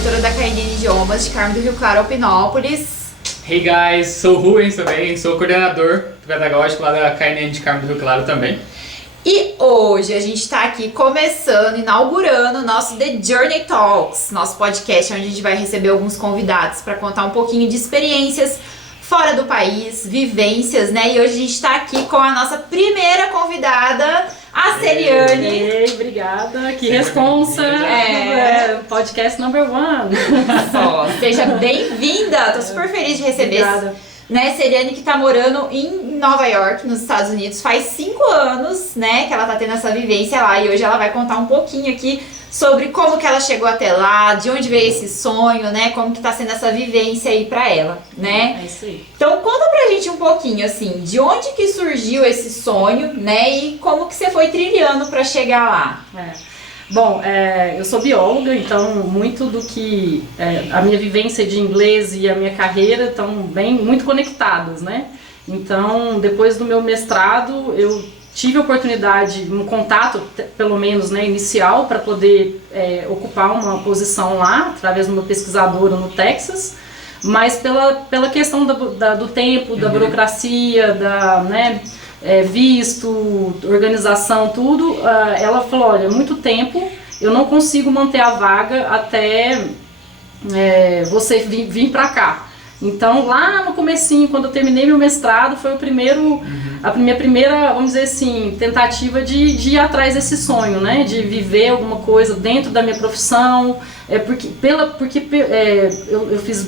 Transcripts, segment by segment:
diretora da KNN Idiomas de Carmo do Rio Claro, Alpinópolis. Hey guys, sou o Rubens também, sou coordenador pedagógico lá da KNN de Carmo do Rio Claro também. E hoje a gente está aqui começando, inaugurando o nosso The Journey Talks, nosso podcast onde a gente vai receber alguns convidados para contar um pouquinho de experiências fora do país, vivências, né? E hoje a gente está aqui com a nossa primeira convidada, a Celiane. Ei, obrigada, que responsa! Podcast number one. Seja bem-vinda, tô super feliz de receber. Obrigada. Né, Celiane, que tá morando em Nova York, nos Estados Unidos, faz 5 anos, né, que ela tá tendo essa vivência lá, e hoje ela vai contar um pouquinho aqui sobre como que ela chegou até lá, de onde veio esse sonho, né, como que tá sendo essa vivência aí pra ela, né? É isso aí. Então conta pra gente um pouquinho, assim, de onde que surgiu esse sonho, né, e como que você foi trilhando pra chegar lá. Bom, eu sou bióloga, então muito do que a minha vivência de inglês e a minha carreira estão muito conectadas, né? Então, depois do meu mestrado, eu tive a oportunidade, um contato, pelo menos, né, inicial, para poder ocupar uma posição lá, através de uma pesquisadora no Texas, mas pela questão do tempo, da burocracia, né, visto, organização, tudo, ela falou, olha, muito tempo, eu não consigo manter a vaga até você vir para cá. Então, lá no comecinho, quando eu terminei meu mestrado, foi a minha primeira, vamos dizer assim, tentativa de ir atrás desse sonho, né, de viver alguma coisa dentro da minha profissão, porque eu fiz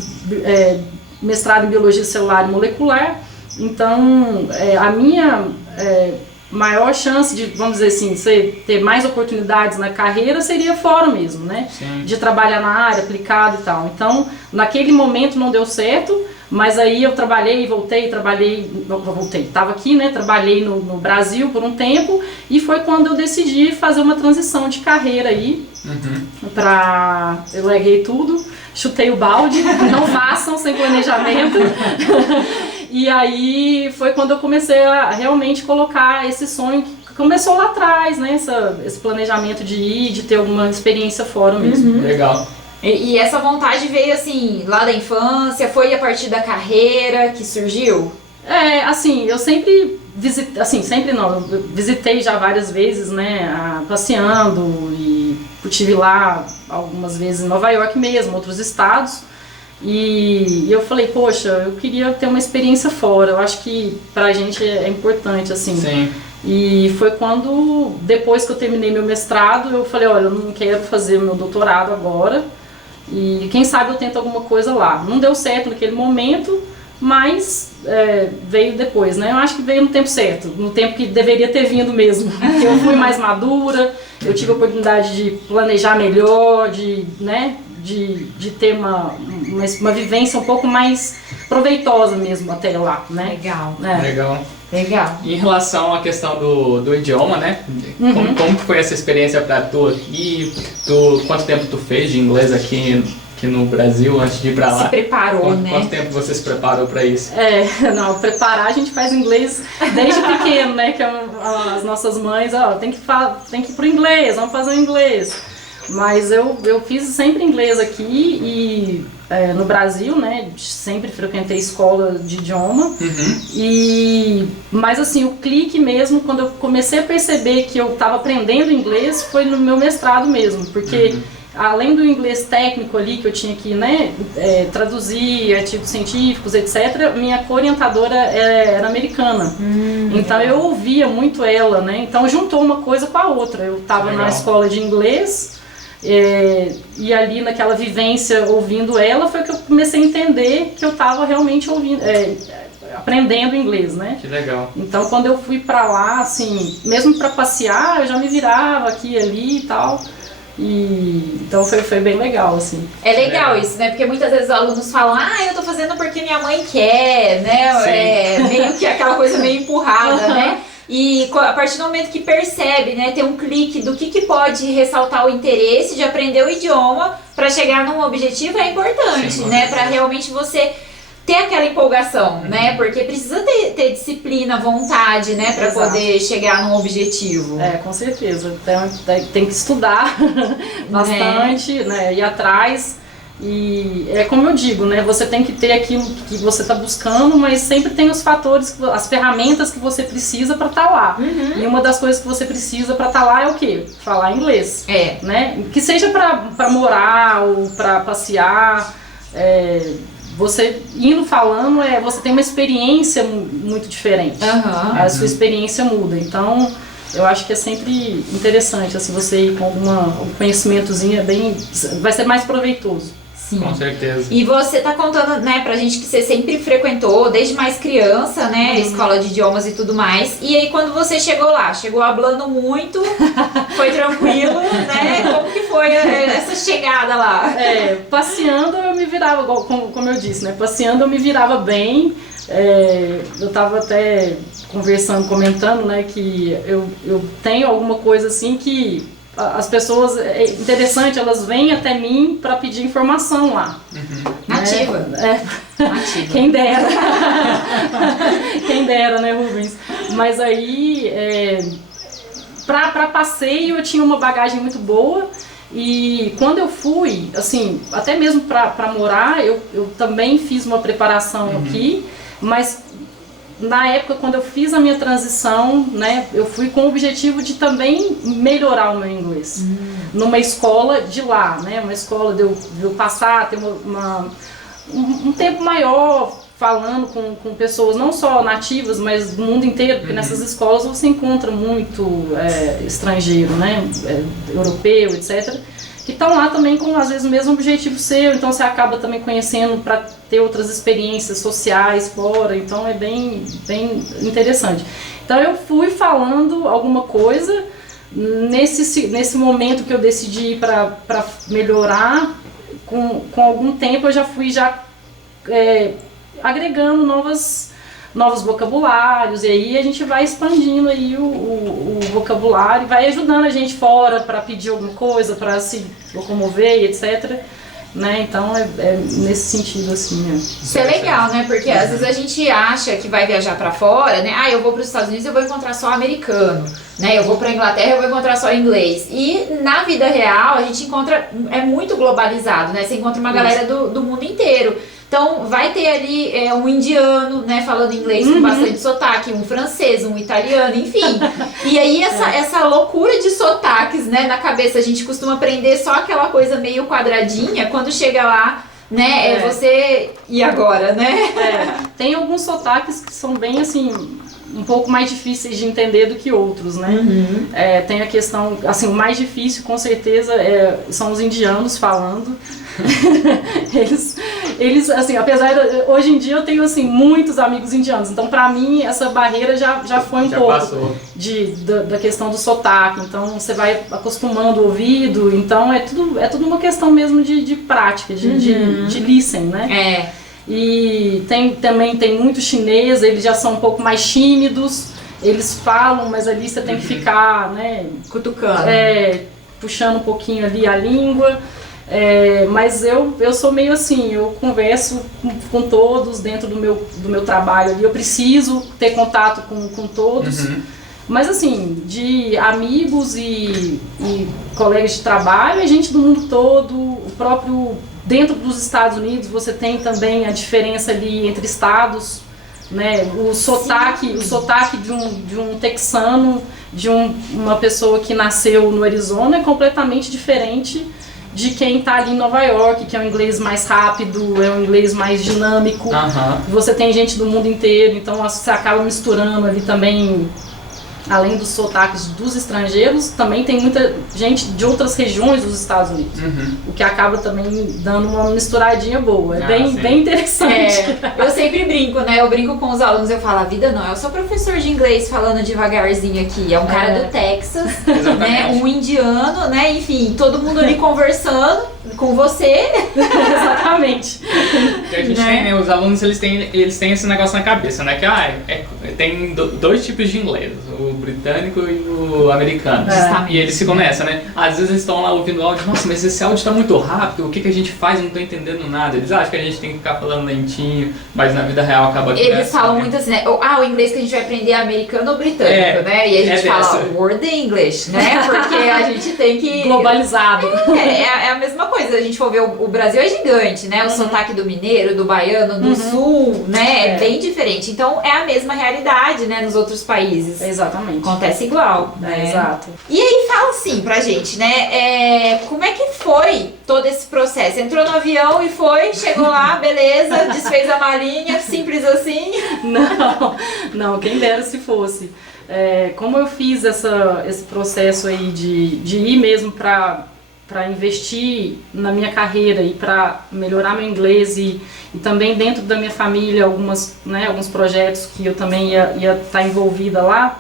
mestrado em Biologia Celular e Molecular. Então, a minha maior chance de, vamos dizer assim, ter mais oportunidades na carreira seria fora mesmo, né? Sim. De trabalhar na área, aplicado e tal. Então, naquele momento não deu certo, mas aí eu estava aqui, né? Trabalhei no Brasil por um tempo e foi quando eu decidi fazer uma transição de carreira aí. Eu larguei tudo, chutei o balde, não façam sem planejamento. E aí foi quando eu comecei a realmente colocar esse sonho que começou lá atrás, né? Esse planejamento de ter alguma experiência fora mesmo. Legal. E essa vontade veio assim, lá da infância, foi a partir da carreira que surgiu? Assim, eu sempre visitei já várias vezes, né? Passeando e estive lá algumas vezes em Nova York mesmo, outros estados. E eu falei, poxa, eu queria ter uma experiência fora, eu acho que pra gente é importante, assim. Sim. E foi quando, depois que eu terminei meu mestrado, eu falei, olha, eu não quero fazer meu doutorado agora, e quem sabe eu tento alguma coisa lá. Não deu certo naquele momento, mas veio depois, né? Eu acho que veio no tempo certo, no tempo que deveria ter vindo mesmo. Porque eu fui mais madura, eu tive a oportunidade de planejar melhor, de ter uma vivência um pouco mais proveitosa mesmo até lá, né? Legal. Em relação à questão do idioma, né? Como que foi essa experiência pra tu aqui? Quanto tempo tu fez de inglês aqui no Brasil antes de ir pra lá? Se preparou, né? Quanto tempo você se preparou pra isso? Preparar a gente faz inglês desde pequeno, né? Que as nossas mães, tem que ir pro inglês, vamos fazer o inglês. Mas eu fiz sempre inglês aqui e no Brasil, né, sempre frequentei escola de idioma. Mas assim, o clique mesmo, quando eu comecei a perceber que eu estava aprendendo inglês, foi no meu mestrado mesmo, porque além do inglês técnico ali que eu tinha que, né, traduzir artigos científicos, etc., minha orientadora era americana. Então eu ouvia muito ela, né, então juntou uma coisa com a outra. Eu estava na escola de inglês, e ali naquela vivência ouvindo ela foi que eu comecei a entender que eu estava realmente aprendendo inglês, né? Que legal. Então quando eu fui pra lá, assim, mesmo pra passear, eu já me virava aqui e ali e tal. Então foi bem legal, assim. É legal isso, né? Porque muitas vezes os alunos falam, eu tô fazendo porque minha mãe quer, né? Meio que aquela coisa meio empurrada, né? E a partir do momento que percebe, né, tem um clique do que pode ressaltar o interesse de aprender o idioma para chegar num objetivo é importante, né, para realmente você ter aquela empolgação, né, porque precisa ter disciplina, vontade, né, para poder chegar num objetivo. Com certeza, tem que estudar bastante, né, ir atrás. E é como eu digo, né? Você tem que ter aquilo que você está buscando, mas sempre tem os fatores, as ferramentas que você precisa para estar lá. E uma das coisas que você precisa para estar lá é o quê? Falar inglês. Né? Que seja para morar ou para passear. Você indo falando, você tem uma experiência muito diferente. A sua experiência muda. Então, eu acho que é sempre interessante, assim, você ir com um conhecimentozinho, vai ser mais proveitoso. Sim. Com certeza. E você tá contando, né, pra gente que você sempre frequentou, desde mais criança, né, escola de idiomas e tudo mais. E aí quando você chegou lá, chegou hablando muito, foi tranquilo, né? Como que foi essa chegada lá? Passeando eu me virava, como eu disse, né, passeando eu me virava bem. Eu tava até comentando, né, que eu tenho alguma coisa assim que as pessoas, é interessante, elas vêm até mim para pedir informação lá. Nativa. Nativa. Quem dera. Quem dera, né, Rubens? Mas aí, para passeio, eu tinha uma bagagem muito boa. E quando eu fui, assim, até mesmo para morar, eu também fiz uma preparação aqui, mas na época, quando eu fiz a minha transição, né, eu fui com o objetivo de também melhorar o meu inglês. Numa escola de lá, né, uma escola de eu passar, ter um tempo maior falando com pessoas não só nativas, mas do mundo inteiro, porque nessas escolas você encontra muito estrangeiro, né, europeu, etc., que estão lá também com, às vezes, o mesmo objetivo seu, então você acaba também conhecendo para ter outras experiências sociais fora, então é bem interessante. Então eu fui falando alguma coisa, nesse momento que eu decidi ir para melhorar, com algum tempo eu já fui agregando novos vocabulários, e aí a gente vai expandindo aí o vocabulário, vai ajudando a gente fora para pedir alguma coisa, para se locomover, etc. Né? Então é nesse sentido assim. Isso é legal, né? Porque às vezes a gente acha que vai viajar para fora, né? Eu vou para os Estados Unidos, eu vou encontrar só americano, né? Eu vou para Inglaterra, eu vou encontrar só inglês. E na vida real a gente encontra, é muito globalizado, né? Você encontra uma galera do mundo inteiro. Então vai ter ali um indiano, né, falando inglês com bastante sotaque, um francês, um italiano, enfim. E aí essa loucura de sotaques, né, na cabeça, a gente costuma aprender só aquela coisa meio quadradinha, quando chega lá, né, você... E agora, né? Tem alguns sotaques que são bem assim, um pouco mais difíceis de entender do que outros, né? Tem a questão, assim, o mais difícil com certeza são os indianos falando. eles assim, apesar de hoje em dia eu tenho assim muitos amigos indianos, então pra mim essa barreira já foi um pouco passou. Da questão do sotaque, então você vai acostumando o ouvido, então é tudo uma questão mesmo de prática, de listen, né? E também tem muito chinês, eles já são um pouco mais tímidos, eles falam, mas ali você tem que ficar, né, cutucando, puxando um pouquinho ali a língua. Mas eu sou meio assim, eu converso com todos dentro do meu trabalho ali, eu preciso ter contato com todos, mas assim, de amigos e colegas de trabalho, é gente do mundo todo, o próprio, dentro dos Estados Unidos você tem também a diferença ali entre estados, né, o sotaque de um texano, de uma pessoa que nasceu no Arizona é completamente diferente de quem está ali em Nova York, que é um inglês mais rápido, é um inglês mais dinâmico. Você tem gente do mundo inteiro, então você acaba misturando ali também, além dos sotaques dos estrangeiros, também tem muita gente de outras regiões dos Estados Unidos, o que acaba também dando uma misturadinha boa, bem interessante. Eu sempre brinco, né? Eu brinco com os alunos, eu falo, a vida não, eu sou professor de inglês falando devagarzinho aqui, é um cara do Texas, né? Um indiano, né? Enfim, todo mundo ali conversando com você. Exatamente. E a gente tem, né, os alunos eles têm esse negócio na cabeça, né? Que tem dois tipos de inglês. o britânico e o americano. E eles ficam nessa, né? Às vezes eles estão lá ouvindo o áudio, nossa, mas esse áudio está muito rápido, o que a gente faz? Eu não estou entendendo nada. Eles acham que a gente tem que ficar falando lentinho, mas na vida real acaba que eles falam muito assim, né? O inglês que a gente vai aprender é americano ou britânico, né? E a gente fala World English, né? Porque a gente tem que... Globalizado. É a mesma coisa, a gente for ver o Brasil é gigante, né? O sotaque do mineiro, do baiano, do sul, né? É bem diferente. Então é a mesma realidade, né? Nos outros países. Exatamente. Acontece igual, né? Exato. E aí fala assim pra gente, né? Como é que foi todo esse processo? Entrou no avião e foi, chegou lá, beleza, desfez a malinha, simples assim? Não, quem dera se fosse. Como eu fiz esse processo aí de ir mesmo para investir na minha carreira e para melhorar meu inglês e também dentro da minha família alguns projetos que eu também ia estar envolvida lá,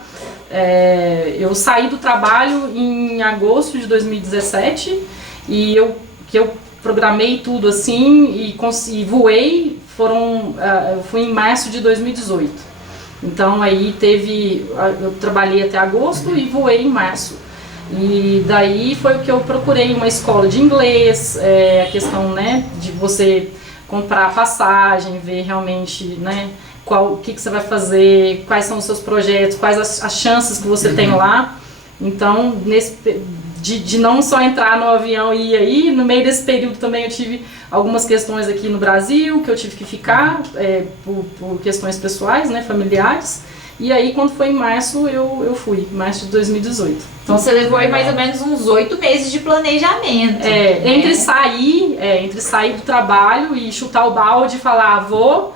eu saí do trabalho em agosto de 2017 e eu programei tudo assim e voei, eu fui em março de 2018. Então aí eu trabalhei até agosto e voei em março. E daí foi o que eu procurei uma escola de inglês, a questão, né, de você comprar a passagem, ver realmente, né, o que você vai fazer, quais são os seus projetos, quais as chances que você tem lá. Então, de não só entrar no avião e ir aí, no meio desse período também eu tive algumas questões aqui no Brasil, que eu tive que ficar por questões pessoais, né, familiares. E aí, quando foi em março, eu fui, março de 2018. Então você levou aí mais ou menos uns 8 meses de planejamento. Né? Entre sair do trabalho e chutar o balde e falar, vou,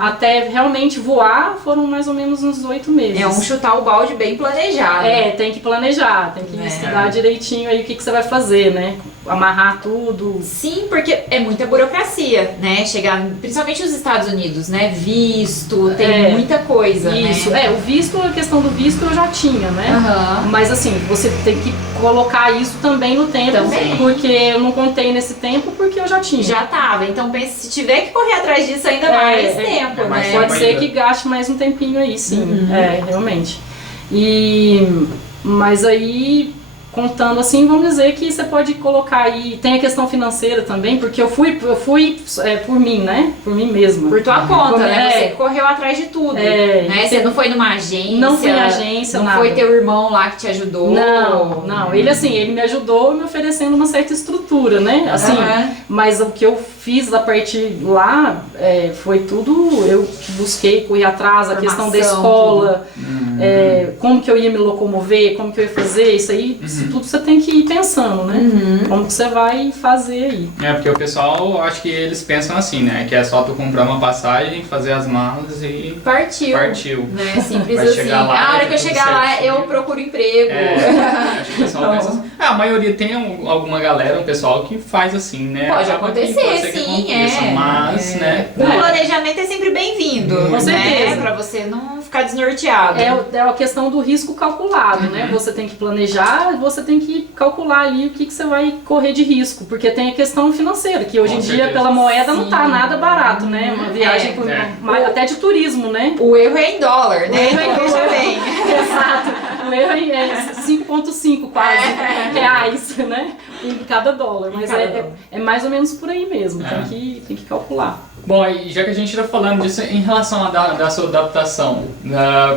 até realmente voar, foram mais ou menos uns 8 meses. É um chutar o balde bem planejado. Tem que planejar, tem que estudar direitinho aí o que você vai fazer, né? Amarrar tudo. Sim, porque é muita burocracia, né? Chegar, principalmente nos Estados Unidos, né? Visto, tem muita coisa, isso, né? o visto, a questão do visto eu já tinha, né? Mas assim, você tem que colocar isso também no tempo, porque eu não contei nesse tempo porque eu já tinha. Já tava, então pense, se tiver que correr atrás disso ainda mais tempo, né? Pode ser que gaste mais um tempinho aí, sim, realmente. Mas aí, contando assim, vamos dizer que você pode colocar aí, tem a questão financeira também, porque eu fui por mim, né? Por mim mesma. Por tua conta, né? Você correu atrás de tudo, né? Você não foi numa agência. Não fui em agência, não foi teu irmão lá que te ajudou. Não. Ele me ajudou me oferecendo uma certa estrutura, né? Assim, mas o que eu fiz a partir lá foi tudo, eu que busquei, corri atrás, a questão da escola, como que eu ia me locomover, como que eu ia fazer, isso aí, isso tudo você tem que ir pensando, né? Como que você vai fazer aí. Porque o pessoal, acho que eles pensam assim, né? Que é só tu comprar uma passagem, fazer as malas e partiu. Né? Simples assim. A hora que eu chegar lá, eu procuro emprego. Acho que o pessoal pensa assim. A maioria tem alguma galera, um pessoal que faz assim, né? Pode acontecer, sim, mas, né? O planejamento é sempre bem-vindo, com certeza, pra você não ficar desnorteado. É a questão do risco calculado, né? Você tem que planejar, você tem que calcular ali o que você vai correr de risco, porque tem a questão financeira, que hoje em dia pela moeda não tá nada barato, né? Uma viagem até de turismo, né? O erro é em dólar, né? Veja bem. Exato. O erro é 5,5 quase reais, né? Em cada dólar. Mas é mais ou menos por aí mesmo. Tem que calcular. Bom, e já que a gente está falando disso em relação da sua adaptação,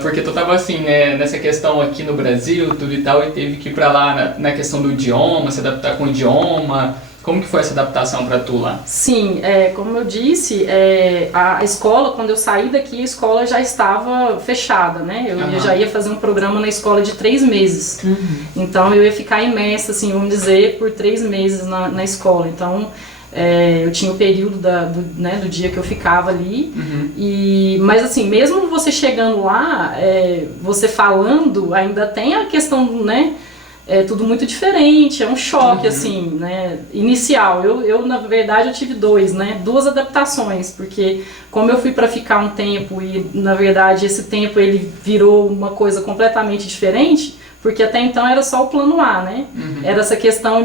porque tu tava assim, né, nessa questão aqui no Brasil, tudo e tal, e teve que ir para lá na questão do idioma, se adaptar com o idioma. Como que foi essa adaptação para tu lá? Sim, como eu disse, a escola, quando eu saí daqui, a escola já estava fechada, né? Eu já ia fazer um programa na escola de 3 meses. Então eu ia ficar imersa, assim, vamos dizer, por 3 meses na escola. Então eu tinha o período do dia que eu ficava ali. Mas assim, mesmo você chegando lá, você falando, ainda tem a questão, né? É tudo muito diferente, é um choque, assim, né, inicial. Eu, na verdade, eu tive 2 adaptações, porque como eu fui para ficar um tempo e, na verdade, esse tempo ele virou uma coisa completamente diferente, porque até então era só o plano A, né? Era essa questão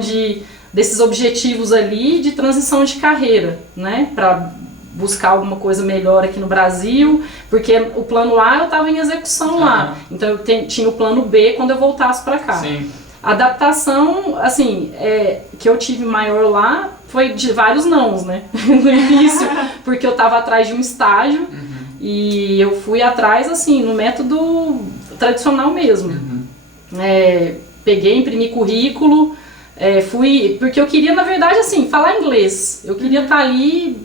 desses objetivos ali de transição de carreira, né, para buscar alguma coisa melhor aqui no Brasil, porque o plano A eu estava em execução lá, então eu tinha o plano B quando eu voltasse para cá. Sim. A adaptação, assim, que eu tive maior lá foi de vários nãos, né, no início, porque eu estava atrás de um estágio e eu fui atrás, assim, no método tradicional mesmo. Peguei, imprimi currículo, fui, porque eu queria, na verdade, assim, falar inglês. Eu queria estar ali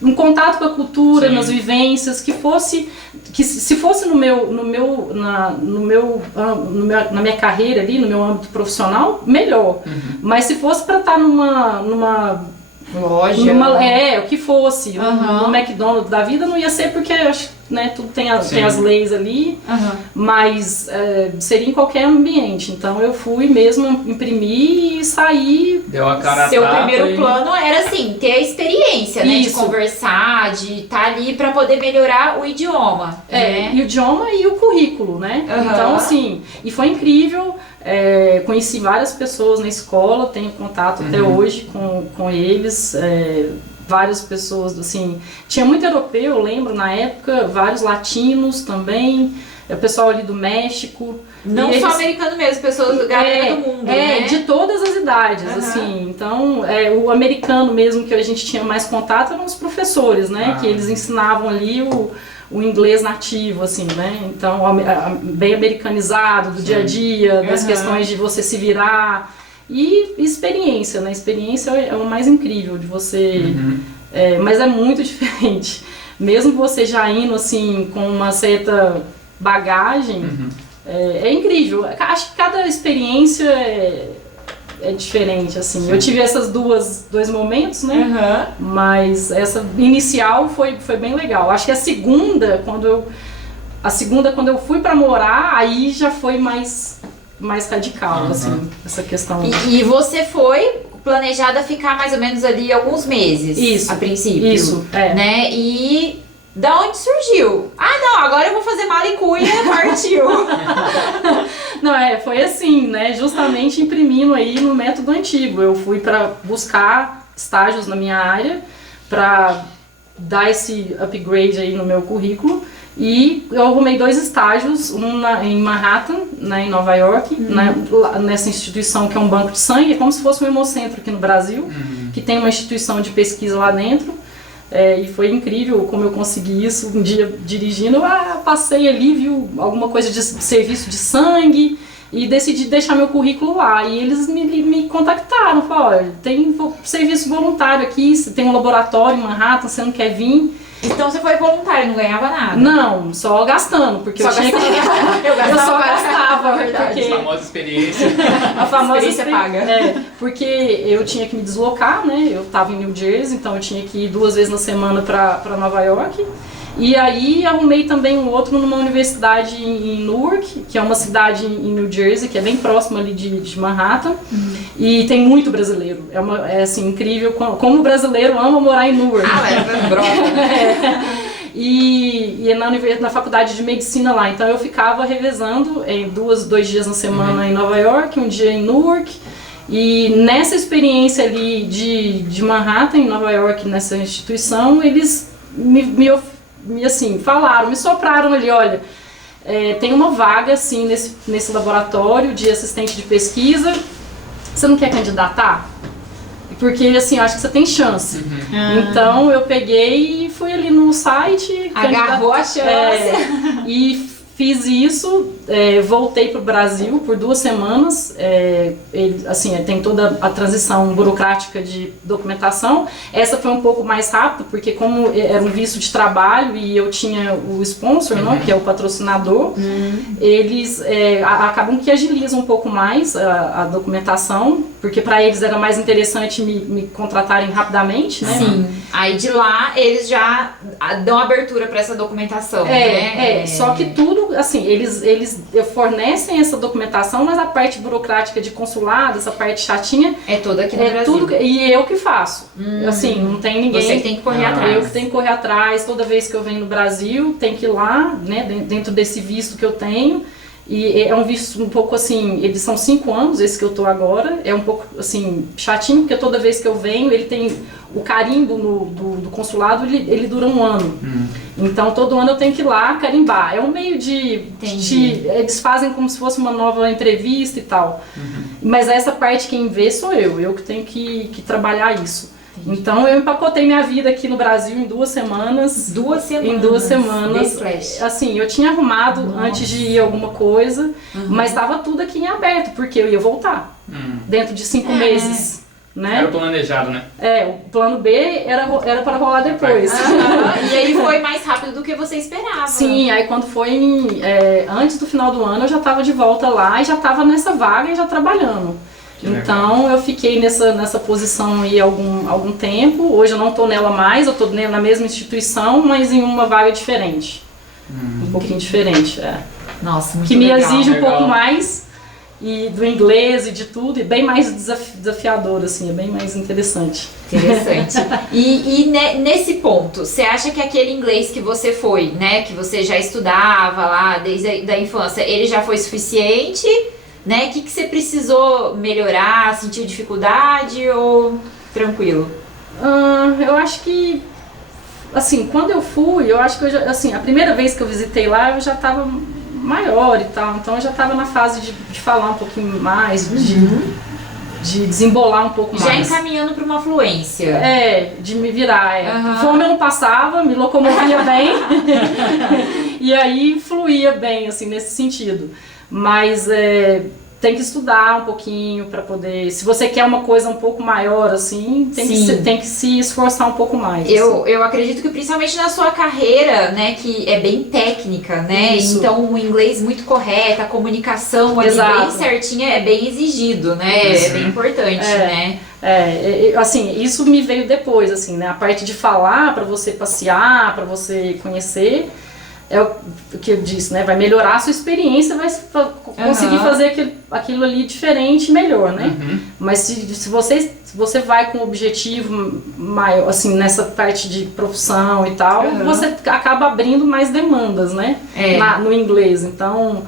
em contato com a cultura, nas vivências, que se fosse na minha carreira ali, no meu âmbito profissional, melhor. Mas se fosse para estar numa loja, o que fosse, no McDonald's da vida, não ia ser porque acho, né, tudo tem as leis ali, mas seria em qualquer ambiente. Então eu fui mesmo imprimir e saí. Deu a cara a Seu tapa primeiro plano era assim, ter a experiência, né, de conversar, de estar ali para poder melhorar o idioma. E o idioma e o currículo, né? Então assim, e foi incrível. Conheci várias pessoas na escola, tenho contato até hoje com eles, várias pessoas, assim, tinha muito europeu, eu lembro na época, vários latinos também, o pessoal ali do México. Não só americano mesmo, pessoas do galera do mundo, né? De todas as idades, assim, então o americano mesmo que a gente tinha mais contato eram os professores, né, que eles ensinavam ali o inglês nativo, assim, né? Então, bem americanizado, do dia a dia, das questões de você se virar. E experiência, né? Experiência é o mais incrível de você... mas é muito diferente. Mesmo você já indo, assim, com uma certa bagagem, é incrível. Acho que cada experiência é diferente, assim. Eu tive esses dois momentos, né? Mas essa inicial foi bem legal. Acho que a segunda, quando eu fui pra morar, aí já foi mais radical, assim, essa questão. E você foi planejada ficar mais ou menos ali alguns meses, isso, a princípio. Isso, né? E da onde surgiu? Não, agora eu vou fazer mala e cuia, partiu. Não, foi assim, né? Justamente imprimindo aí no método antigo. Eu fui para buscar estágios na minha área, para dar esse upgrade aí no meu currículo. E eu arrumei 2 estágios, um em Manhattan, né, em Nova York, né, nessa instituição que é um banco de sangue, é como se fosse um hemocentro aqui no Brasil, que tem uma instituição de pesquisa lá dentro. E foi incrível como eu consegui isso. Um dia dirigindo, passei ali, viu alguma coisa de serviço de sangue e decidi deixar meu currículo lá. E eles me contactaram, falaram, olha, tem serviço voluntário aqui, tem um laboratório em Manhattan, você não quer vir? Então você foi voluntário, não ganhava nada? Não, só gastando, porque eu tinha que... eu só gastava, verdade. Porque... A famosa experiência. A famosa experiência paga. Porque eu tinha que me deslocar, né? Eu tava em New Jersey, então eu tinha que ir 2 vezes na semana pra Nova York. E aí arrumei também um outro numa universidade em Newark, que é uma cidade em New Jersey, que é bem próxima ali de Manhattan. E tem muito brasileiro. É assim, incrível como o brasileiro ama morar em Newark. E na faculdade de medicina lá. Então eu ficava revezando 2 dias na semana em Nova York, um dia em Newark. E nessa experiência ali de Manhattan, em Nova York, nessa instituição, eles me falaram, me sopraram ali, olha, tem uma vaga assim nesse laboratório de assistente de pesquisa, você não quer candidatar? Porque assim, eu acho que você tem chance. Então eu peguei e fui ali no site, agarrou a chance e fiz isso, voltei para o Brasil por 2 semanas, tem toda a transição burocrática de documentação. Essa foi um pouco mais rápida, porque como era um visto de trabalho e eu tinha o sponsor, né, que é o patrocinador, eles acabam que agilizam um pouco mais a documentação, porque para eles era mais interessante me contratarem rapidamente, né? Sim. Aí de lá eles já dão abertura para essa documentação, né? Só que tudo, assim, eles fornecem essa documentação, mas a parte burocrática de consulado, essa parte chatinha, é toda aqui no Brasil. E eu que faço. Assim, não tem ninguém. Você que tem que correr atrás. Eu que tenho que correr atrás. Toda vez que eu venho no Brasil, tem que ir lá, né, dentro desse visto que eu tenho. E é um visto um pouco assim, eles são 5 anos, esse que eu tô agora, é um pouco assim, chatinho, porque toda vez que eu venho, ele tem o carimbo do consulado, ele dura 1 ano. Então todo ano eu tenho que ir lá carimbar. É um meio eles fazem como se fosse uma nova entrevista e tal. Mas essa parte quem vê sou eu que tenho que trabalhar isso. Então eu empacotei minha vida aqui no Brasil em 2 semanas. 2 semanas? Em 2 semanas. Assim, eu tinha arrumado antes de ir alguma coisa, mas estava tudo aqui em aberto, porque eu ia voltar dentro de 5 meses. Né? Era o planejado, né? O plano B era para rolar depois. E aí foi mais rápido do que você esperava. Sim, aí quando foi antes do final do ano eu já estava de volta lá e já estava nessa vaga e já trabalhando. Então eu fiquei nessa posição aí algum tempo. Hoje eu não estou nela mais, eu estou na mesma instituição, mas em uma vaga diferente. Um pouquinho diferente. Nossa, muito que me legal. exige um pouco mais e do inglês e de tudo, e bem mais desafiador, assim, é bem mais interessante. Interessante. E nesse ponto, você acha que aquele inglês que você foi, né, que você já estudava lá desde a infância, ele já foi suficiente? Né? O que você precisou melhorar? Sentiu dificuldade ou tranquilo? Eu acho que, assim, quando eu fui, eu acho que a primeira vez que eu visitei lá, eu já estava maior e tal, então eu já estava na fase de falar um pouquinho mais, de desembolar um pouco mais. Já encaminhando para uma fluência. De me virar. Fome eu não passava, me locomovia bem, e aí fluía bem, assim, nesse sentido. Mas tem que estudar um pouquinho para poder... Se você quer uma coisa um pouco maior, assim, tem que se esforçar um pouco mais. Eu acredito que principalmente na sua carreira, né, que é bem técnica, né? Isso. Então o inglês muito correto, a comunicação ali bem certinha é bem exigido, né? É bem importante, né? Assim, isso me veio depois, assim, né? A parte de falar para você passear, para você conhecer... É o que eu disse, né? Vai melhorar a sua experiência, vai conseguir fazer aquilo ali diferente e melhor, né? Mas se você vai com um objetivo maior, assim, nessa parte de profissão e tal, você acaba abrindo mais demandas, né? No inglês. Então,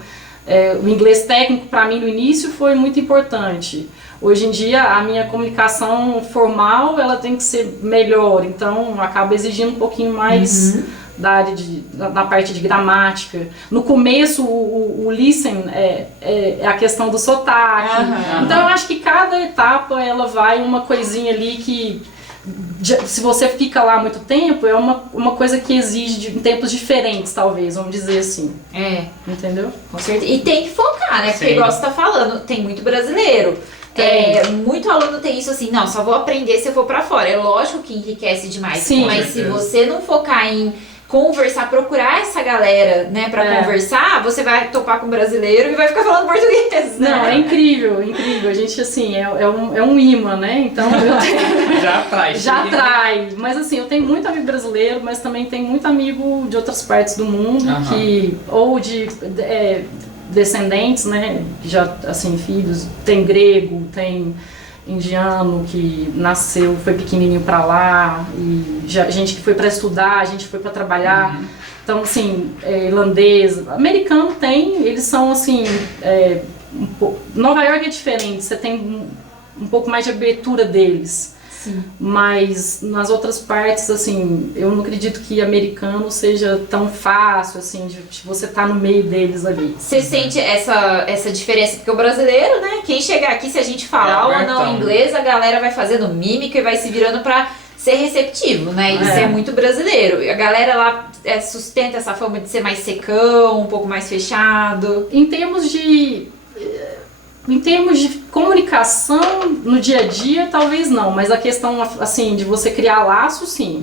o inglês técnico para mim no início foi muito importante. Hoje em dia a minha comunicação formal ela tem que ser melhor, então acaba exigindo um pouquinho mais da área na parte de gramática. No começo o listen é a questão do sotaque. Então eu acho que cada etapa ela vai uma coisinha ali que se você fica lá muito tempo é uma coisa que exige em tempos diferentes, talvez, vamos dizer assim. Entendeu? Com certeza. E tem que focar, né? Porque igual você tá falando, tem muito brasileiro. Muito aluno tem isso assim, não, só vou aprender se eu for pra fora. É lógico que enriquece demais, mas se você não focar em conversar, procurar essa galera, né, pra conversar, você vai topar com um brasileiro e vai ficar falando português, né? Não, é incrível, incrível. A gente, assim, é um imã, né? Então, já atrai. Mas, assim, eu tenho muito amigo brasileiro, mas também tenho muito amigo de outras partes do mundo, ou de descendentes, né, já, assim, filhos, tem grego, tem indiano que nasceu, foi pequenininho pra lá, e gente que foi pra estudar, gente que foi pra trabalhar, então, assim, irlandês, americano tem, eles são, assim, Nova York é diferente, você tem um pouco mais de abertura deles. Mas nas outras partes, assim, eu não acredito que americano seja tão fácil, assim, de você estar no meio deles ali. Você sente essa diferença? Porque o brasileiro, né, quem chegar aqui, se a gente falar ou não inglês, a galera vai fazendo mímica e vai se virando pra ser receptivo, né? Isso é muito brasileiro. A galera lá sustenta essa fama de ser mais secão, um pouco mais fechado. Em termos de comunicação no dia a dia, talvez não, mas a questão, assim, de você criar laços, sim,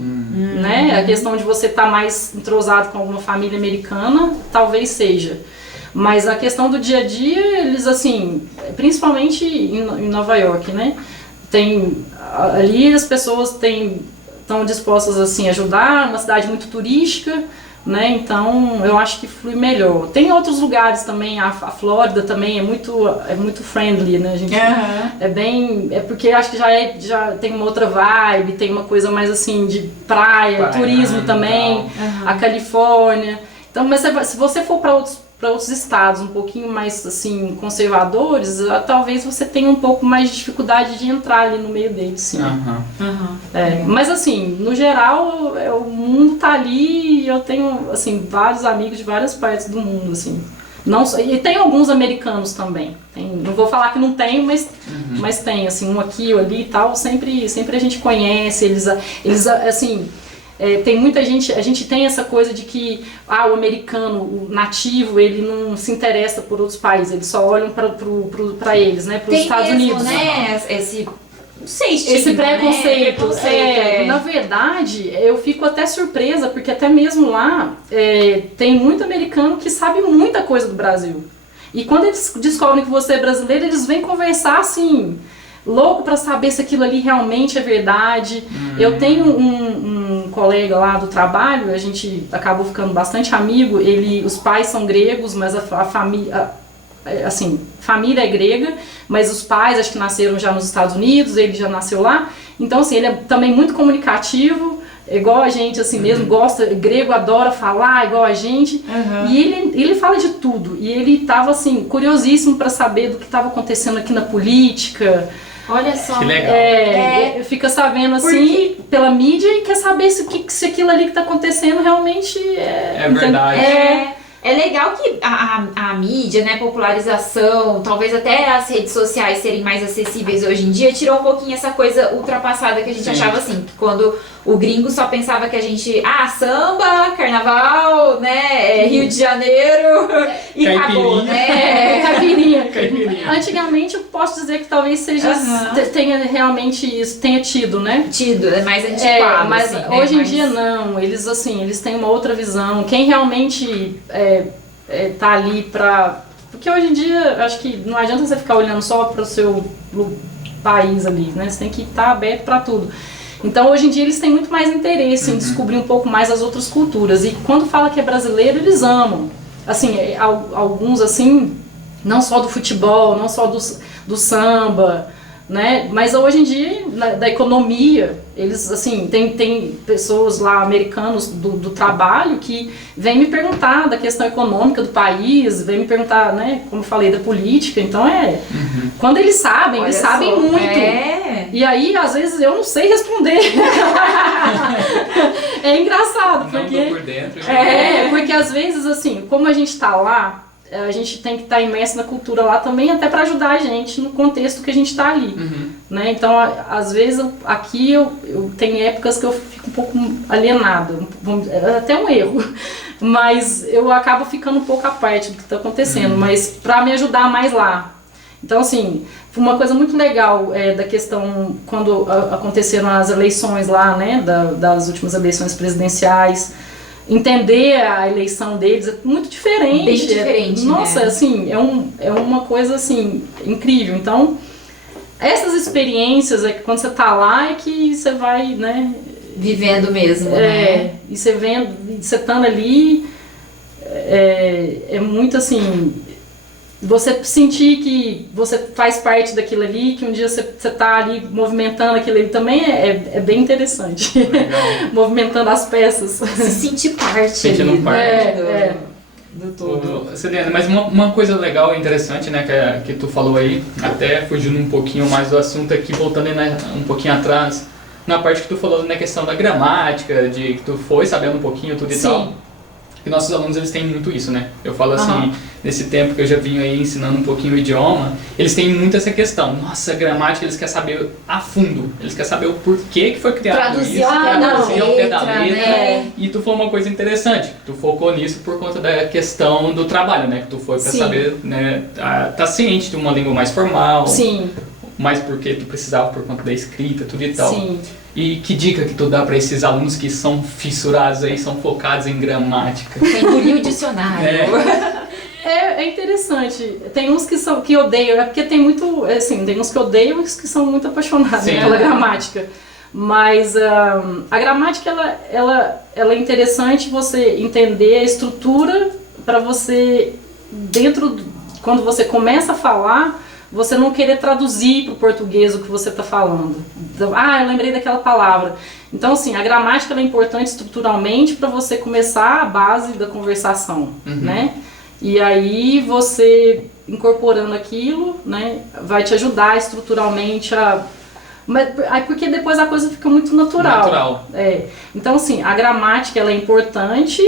né? A questão de você estar mais entrosado com alguma família americana, talvez seja. Mas a questão do dia a dia, eles, assim, principalmente em Nova York, né? Ali as pessoas estão dispostas, assim, a ajudar, uma cidade muito turística, né? Então eu acho que flui melhor. Tem outros lugares também, a Flórida também é muito friendly, né? A gente porque acho que já tem uma outra vibe, tem uma coisa mais assim de praia turismo também, a Califórnia. Então, mas se você for para outros outros estados um pouquinho mais assim conservadores, talvez você tenha um pouco mais de dificuldade de entrar ali no meio deles, sim. Mas assim, no geral, o mundo tá ali e eu tenho assim vários amigos de várias partes do mundo, assim. Não, e tem alguns americanos também. Não vou falar que não tem, mas tem, assim, um aqui ou ali e tal. Sempre a gente conhece, eles assim, tem muita gente, a gente tem essa coisa de que o americano, o nativo, ele não se interessa por outros países, eles só olham para eles, né, para os Estados Unidos. Né, não sei, esse preconceito. Na verdade, eu fico até surpresa, porque até mesmo lá tem muito americano que sabe muita coisa do Brasil. E quando eles descobrem que você é brasileiro, eles vêm conversar assim, louco para saber se aquilo ali realmente é verdade. Eu tenho um colega lá do trabalho, a gente acabou ficando bastante amigo, os pais são gregos, mas a família... assim, família é grega, mas os pais acho que nasceram já nos Estados Unidos, ele já nasceu lá, então assim, ele é também muito comunicativo, igual a gente assim mesmo, gosta, grego, adora falar igual a gente, e ele fala de tudo, e ele estava assim, curiosíssimo para saber do que estava acontecendo aqui na política. Olha só. Que legal. Fica sabendo assim, pela mídia, e quer saber se aquilo ali que está acontecendo realmente é verdade. É legal que a mídia, né, popularização, talvez até as redes sociais serem mais acessíveis hoje em dia, tirou um pouquinho essa coisa ultrapassada que a gente achava assim, que quando o gringo só pensava que a gente, samba, carnaval, né, Rio de Janeiro e acabou, né? Caipirinha. Antigamente eu posso dizer que talvez seja, tenha realmente isso, tenha tido, né? É mais antiquado, mas assim, hoje em dia não, eles assim, eles têm uma outra visão. Quem realmente tá ali pra... Porque hoje em dia, acho que não adianta você ficar olhando só pro seu país ali, né? Você tem que estar aberto pra tudo. Então, hoje em dia, eles têm muito mais interesse em descobrir um pouco mais as outras culturas. E quando fala que é brasileiro, eles amam. Assim, alguns, assim, não só do futebol, não só do samba, né? Mas hoje em dia, da economia, eles, assim, tem pessoas lá, americanos do trabalho, que vêm me perguntar da questão econômica do país, vêm me perguntar, né, como eu falei, da política. Então, quando eles sabem, Olha eles sabem só, muito. E aí, às vezes, eu não sei responder. É engraçado, porque... Não tô por dentro. Porque às vezes, assim, como a gente tá lá, a gente tem que estar imerso na cultura lá também, até para ajudar a gente no contexto que a gente está ali, né? Então, às vezes, aqui eu tenho épocas que eu fico um pouco alienada, até um erro, mas eu acabo ficando um pouco à parte do que está acontecendo, mas para me ajudar mais lá. Então, assim, foi uma coisa muito legal da questão, quando aconteceram as eleições lá, né, das últimas eleições presidenciais, entender a eleição deles é muito diferente. Bem diferente, nossa, né? assim, é uma coisa, assim, incrível. Então, essas experiências, que quando você tá lá, é que você vai, né... Vivendo mesmo, né? E você vendo, você estando ali, é muito, assim... Você sentir que você faz parte daquilo ali, que um dia você tá ali movimentando aquilo ali também é bem interessante. Movimentando as peças. Se sentir parte. Sentindo parte. Do todo. Celina, mas uma coisa legal e interessante, né, que tu falou aí, até fugindo um pouquinho mais do assunto aqui, voltando um pouquinho atrás, na parte que tu falou na questão da gramática, de que tu foi sabendo um pouquinho tudo e tal. E nossos alunos, eles têm muito isso, né? Eu falo assim, nesse tempo que eu já vim aí ensinando um pouquinho o idioma, eles têm muito essa questão. Nossa, a gramática, eles querem saber a fundo. Eles querem saber o porquê que foi criado traduzir isso, traduzir ao pé da letra. Né? E tu falou uma coisa interessante, tu focou nisso por conta da questão do trabalho, né? Que tu foi pra saber, né? Tá ciente de uma língua mais formal. Sim. Mas porque tu precisava por conta da escrita, tudo e tal. Sim. E que dica que tu dá para esses alunos que são fissurados aí, são focados em gramática? Engolir o dicionário. É interessante. Tem uns que odeiam, porque tem muito, assim, tem uns que odeiam e uns que são muito apaixonados pela gramática. Mas a gramática, ela é interessante você entender a estrutura para você, quando você começa a falar, você não querer traduzir para o português o que você está falando. Então, eu lembrei daquela palavra. Então, assim, a gramática é importante estruturalmente para você começar a base da conversação, né? E aí você incorporando aquilo, né, vai te ajudar estruturalmente a... Mas, aí porque depois a coisa fica muito natural. Então assim, a gramática ela é importante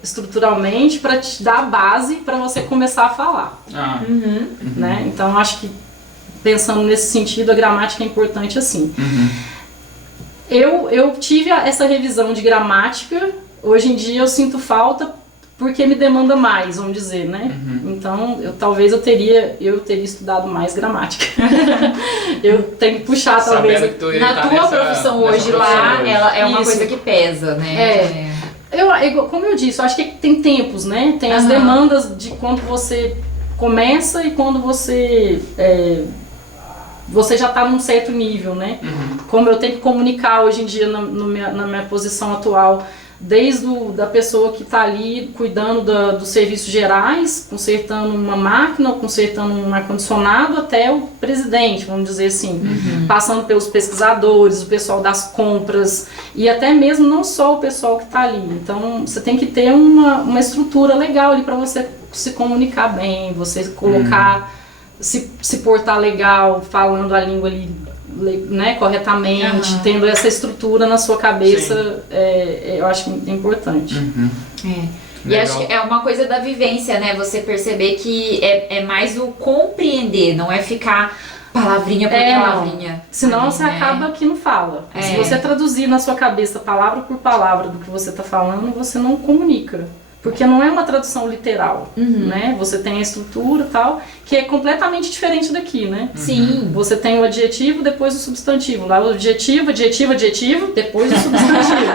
estruturalmente para te dar a base para você começar a falar. Né? Então acho que pensando nesse sentido, a gramática é importante assim. Eu tive essa revisão de gramática, hoje em dia eu sinto falta porque me demanda mais, vamos dizer, né? Então, talvez eu teria estudado mais gramática. Eu tenho que puxar, talvez. Na tua profissão hoje lá, ela é uma coisa que pesa, né? Como eu disse, eu acho que tem tempos, né? Tem as demandas de quando você começa e quando você já está num certo nível, né? Como eu tenho que comunicar hoje em dia na minha posição atual, desde da pessoa que está ali cuidando dos serviços gerais, consertando uma máquina, consertando um ar-condicionado, até o presidente, vamos dizer assim, passando pelos pesquisadores, o pessoal das compras e até mesmo não só o pessoal que está ali. Então você tem que ter uma estrutura legal ali para você se comunicar bem, você colocar, se portar legal, falando a língua ali, né, corretamente, tendo essa estrutura na sua cabeça, eu acho que é importante. E acho que é uma coisa da vivência, né? Você perceber que é mais o compreender, não é ficar palavrinha por palavrinha. Não. Senão você acaba que não fala. Se você traduzir na sua cabeça palavra por palavra do que você está falando, você não comunica. Porque não é uma tradução literal, né? Você tem a estrutura e tal, que é completamente diferente daqui, né? Sim. Você tem o adjetivo, depois o substantivo. Lá o adjetivo, depois o substantivo.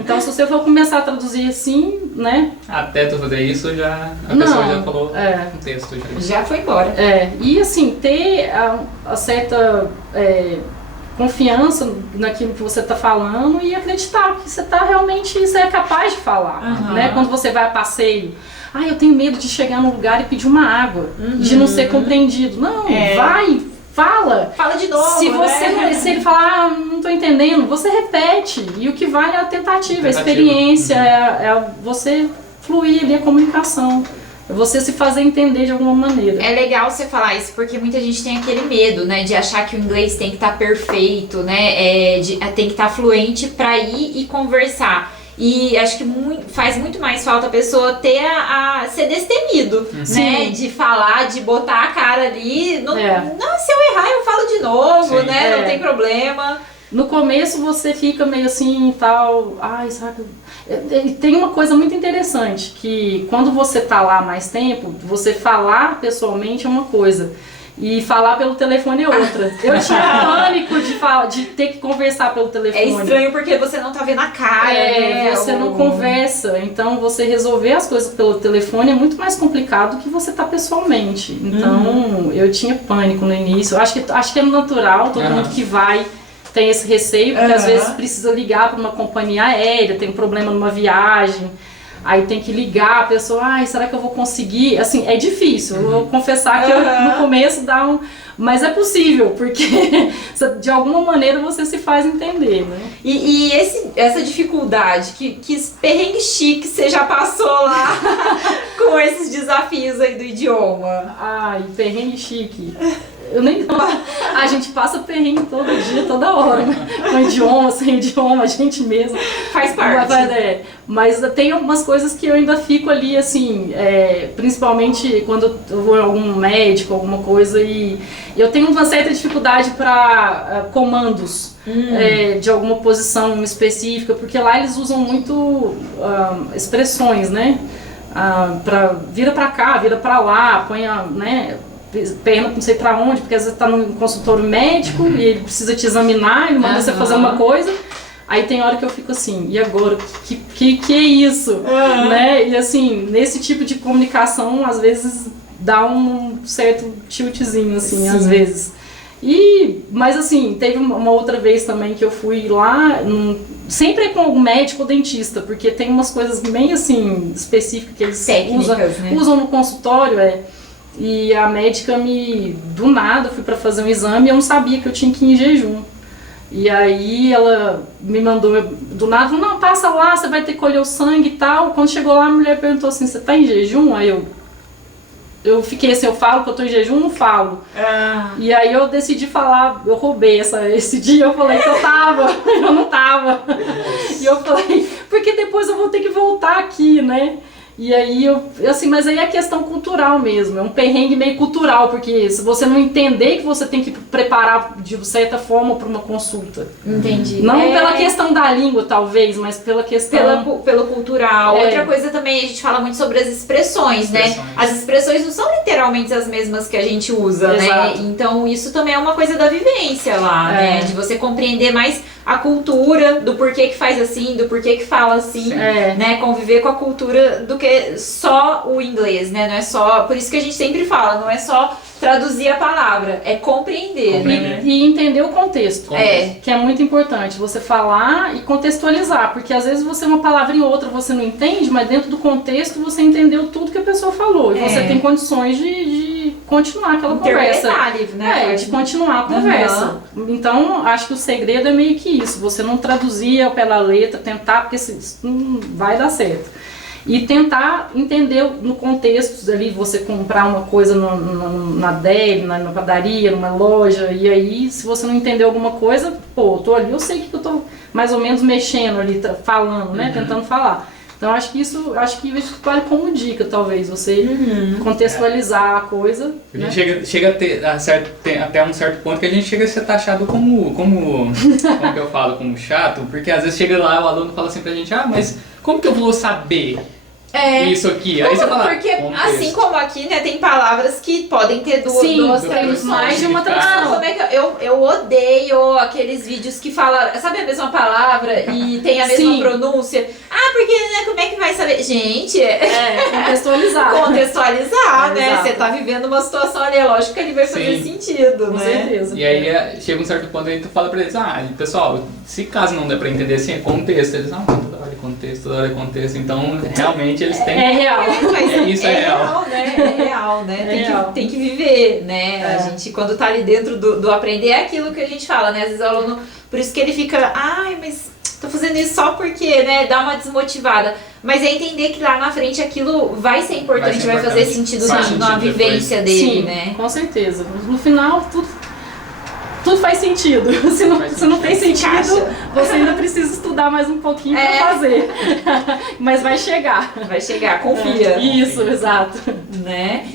Então, se você for começar a traduzir assim, né? Até tu fazer isso, a pessoa já falou um texto. Já foi embora. E assim, ter a certa... confiança naquilo que você está falando e acreditar que você é capaz de falar, né? Quando você vai a passeio, eu tenho medo de chegar num lugar e pedir uma água, de não ser compreendido. Não, vai, fala de novo. Se você se ele falar, não estou entendendo, você repete, e o que vale é a tentativa. A experiência, é você fluir ali a comunicação. Você se fazer entender de alguma maneira. É legal você falar isso, porque muita gente tem aquele medo, né, de achar que o inglês tem que estar perfeito, né, tem que estar fluente para ir e conversar. E acho que faz muito mais falta a pessoa ter ser destemido, né, de falar, de botar a cara ali. Não, se eu errar eu falo de novo, né, não tem problema. No começo você fica meio assim e tal, sabe? Tem uma coisa muito interessante, que quando você tá lá mais tempo, você falar pessoalmente é uma coisa, e falar pelo telefone é outra. Eu tinha pânico de ter que conversar pelo telefone. É estranho porque você não tá vendo a cara, né? Você não conversa, então você resolver as coisas pelo telefone é muito mais complicado do que você tá pessoalmente. Então eu tinha pânico no início, acho que é natural, todo mundo que vai tem esse receio, porque às vezes precisa ligar para uma companhia aérea, tem um problema numa viagem, aí tem que ligar, a pessoa, será que eu vou conseguir? Assim, é difícil, eu vou confessar que no começo mas é possível, porque de alguma maneira você se faz entender, né? E essa dificuldade, que perrengue chique você já passou lá com esses desafios aí do idioma? Perrengue chique... Eu nem a gente passa perrengue todo dia, toda hora, né? Com idioma, sem idioma, a gente mesmo faz parte. Mas tem algumas coisas que eu ainda fico ali, assim, principalmente quando eu vou em algum médico, alguma coisa, e eu tenho uma certa dificuldade para comandos de alguma posição específica, porque lá eles usam muito expressões, né? Vira pra cá, vira pra lá, põe né? Perna não sei pra onde, porque às vezes tá num consultório médico e ele precisa te examinar, ele manda você fazer uma coisa, aí tem hora que eu fico assim, e agora? Que é isso? Né? E assim, nesse tipo de comunicação, às vezes dá um certo tiltzinho, assim, às vezes. Mas assim, teve uma outra vez também que eu fui lá, sempre é com algum médico ou dentista, porque tem umas coisas bem assim, específicas que eles usam no consultório, E a médica do nada, eu fui pra fazer um exame e eu não sabia que eu tinha que ir em jejum. E aí ela me mandou do nada, falou, não, passa lá, você vai ter que colher o sangue e tal. Quando chegou lá, a mulher perguntou assim, você tá em jejum? Aí eu fiquei assim, eu falo que eu tô em jejum, não falo. E aí eu decidi falar, eu roubei esse dia, eu falei que eu tava, eu não tava. E eu falei, porque depois eu vou ter que voltar aqui, né? E aí assim, mas aí é questão cultural mesmo, é um perrengue meio cultural, porque se você não entender que você tem que preparar de certa forma para uma consulta. Entendi. Não pela questão da língua, talvez, mas pela questão... Pelo cultural. Outra coisa também, a gente fala muito sobre as expressões, né? As expressões não são literalmente as mesmas que a gente usa, né? Então isso também é uma coisa da vivência lá, né? De você compreender mais a cultura, do porquê que faz assim, do porquê que fala assim, né? Conviver com a cultura do que só o inglês, né? Não é só... Por isso que a gente sempre fala, não é só traduzir a palavra, é compreender. Né? E entender o contexto, que é muito importante, você falar e contextualizar, porque às vezes você uma palavra em outra você não entende, mas dentro do contexto você entendeu tudo que a pessoa falou, e você tem condições de continuar aquela conversa. Né? De continuar a conversa. Então, acho que o segredo é meio que isso, você não traduzir pela letra, tentar, porque isso não vai dar certo. E tentar entender no contexto ali, você comprar uma coisa na deli, na padaria, numa loja, e aí se você não entender alguma coisa, pô, eu tô ali, eu sei que eu tô mais ou menos mexendo ali, falando, né, tentando falar. Então acho que isso vale como dica, talvez, você contextualizar a coisa. Né? Chega a ter até um certo ponto que a gente chega a ser taxado como que eu falo, como chato, porque às vezes chega lá, o aluno fala assim pra gente, mas como que eu vou saber isso aqui? Aí você fala, porque assim como aqui, né, tem palavras que podem ter duas traduções. Mais de uma tradução. Como é que eu odeio aqueles vídeos que falam, sabe a mesma palavra e tem a mesma pronúncia? Porque, né, como é que vai saber? Gente, contextualizar. Contextualizar, né? Você tá vivendo uma situação ali, é lógico que ele vai fazer sentido, com né? certeza. E aí chega um certo ponto aí tu fala pra eles, pessoal, se caso não der pra entender assim, é contexto. Eles, toda hora é contexto, então realmente eles têm... É real. Isso é real. É real, né? Tem que viver, né? A gente, quando tá ali dentro do aprender, é aquilo que a gente fala, né? Às vezes o aluno, por isso que ele fica, mas tô fazendo isso só porque, né? Dá uma desmotivada. Mas é entender que lá na frente aquilo vai ser importante, vai fazer sentido na vivência dele, né? Com certeza. No final, tudo faz sentido. Se não tem sentido, você ainda precisa estudar mais um pouquinho pra fazer. Mas vai chegar. Vai chegar, confia. Isso, exato. Né?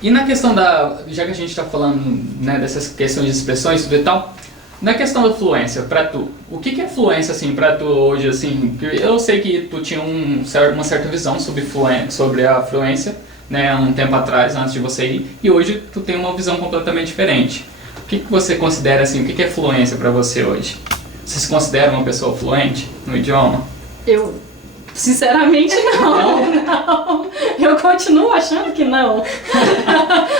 E na questão já que a gente tá falando, né, dessas questões de expressões e tal, na questão da fluência, pra tu, o que é fluência, assim, pra tu hoje, assim? Eu sei que tu tinha uma certa visão sobre a fluência, né, um tempo atrás, antes de você ir, e hoje tu tem uma visão completamente diferente. O que você considera, assim, o que é fluência pra você hoje? Você se considera uma pessoa fluente no idioma? Eu, sinceramente, não. Eu continuo achando que não.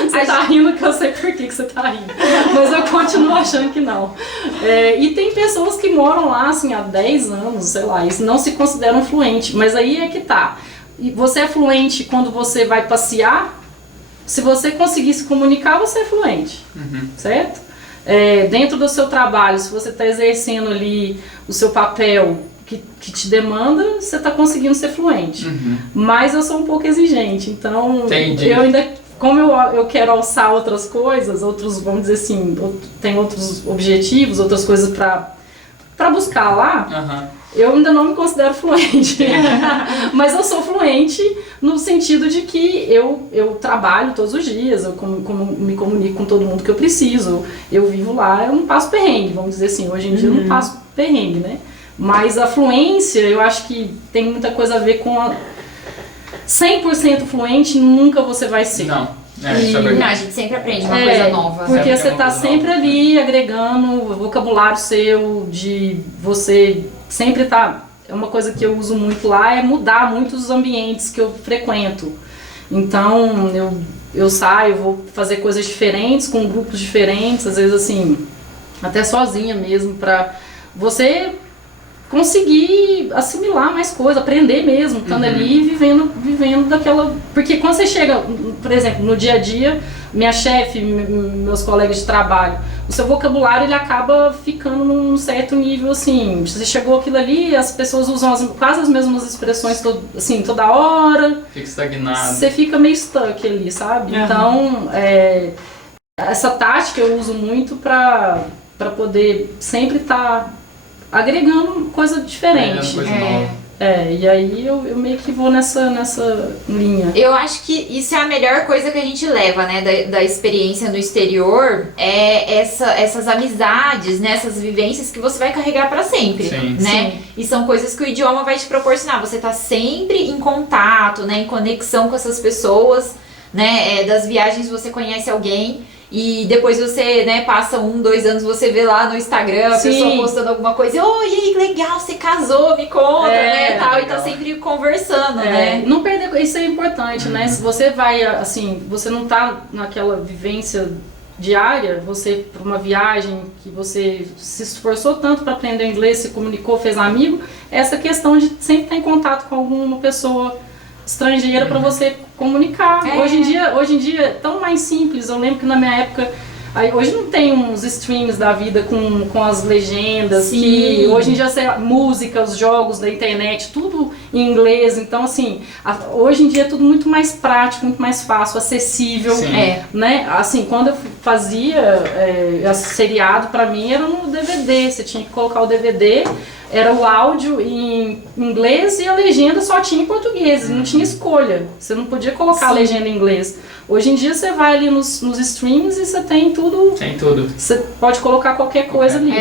Você tá rindo que eu sei por que você tá rindo. Mas eu continuo achando que não. E tem pessoas que moram lá, assim, há 10 anos, sei lá, e não se consideram fluentes. Mas aí é que tá. E você é fluente quando você vai passear? Se você conseguir se comunicar, você é fluente, certo? Dentro do seu trabalho, se você está exercendo ali o seu papel que te demanda, você está conseguindo ser fluente. Mas eu sou um pouco exigente, então eu ainda, como eu quero alçar outras coisas, vamos dizer assim, tem outros objetivos, outras coisas para buscar lá, eu ainda não me considero fluente. Mas eu sou fluente no sentido de que eu trabalho todos os dias, eu me comunico com todo mundo que eu preciso, eu vivo lá, eu não passo perrengue, vamos dizer assim, hoje em dia eu não passo perrengue, né? Mas a fluência, eu acho que tem muita coisa a ver com 100% fluente, nunca você vai ser. Não. A gente sempre aprende uma coisa nova. Porque você está sempre ali agregando vocabulário seu, de você sempre tá. É uma coisa que eu uso muito lá, é mudar muito os ambientes que eu frequento. Então eu saio, vou fazer coisas diferentes, com grupos diferentes, às vezes assim, até sozinha mesmo, pra você conseguir assimilar mais coisa, aprender mesmo, estando ali e vivendo daquela... Porque quando você chega, por exemplo, no dia a dia, minha chefe, meus colegas de trabalho, o seu vocabulário ele acaba ficando num certo nível, assim, você chegou aquilo ali, as pessoas usam quase as mesmas expressões toda hora. Fica estagnado. Você fica meio stuck ali, sabe? Então, essa tática eu uso muito para poder sempre estar agregando coisa diferente. Coisa nova. E aí eu meio que vou nessa linha. Eu acho que isso é a melhor coisa que a gente leva, né, da experiência no exterior, é essas amizades, né, essas vivências que você vai carregar pra sempre, Sim. né? Sim. E são coisas que o idioma vai te proporcionar. Você tá sempre em contato, né, em conexão com essas pessoas, né? Das viagens você conhece alguém. E depois você, né, passa 1, 2 anos, você vê lá no Instagram a pessoa postando alguma coisa e, e aí, que legal, você casou, me conta, né, tal, e tá sempre conversando, né. Não perder, isso é importante, né, se você vai, assim, você não tá naquela vivência diária, você, para uma viagem que você se esforçou tanto para aprender inglês, se comunicou, fez amigo, essa questão de sempre estar em contato com alguma pessoa estrangeira para você comunicar. Hoje em dia é tão mais simples. Eu lembro que na minha época, hoje não tem uns streams da vida com as legendas, que hoje em dia música, os jogos da internet, tudo em inglês. Então assim, hoje em dia é tudo muito mais prático, muito mais fácil, acessível, né? Assim, quando eu fazia seriado, para mim era no DVD, você tinha que colocar o DVD, era o áudio em inglês e a legenda só tinha em português, não tinha escolha, você não podia colocar a legenda em inglês. Hoje em dia você vai ali nos streams e você tem tudo. Tem tudo. Você pode colocar qualquer coisa ali.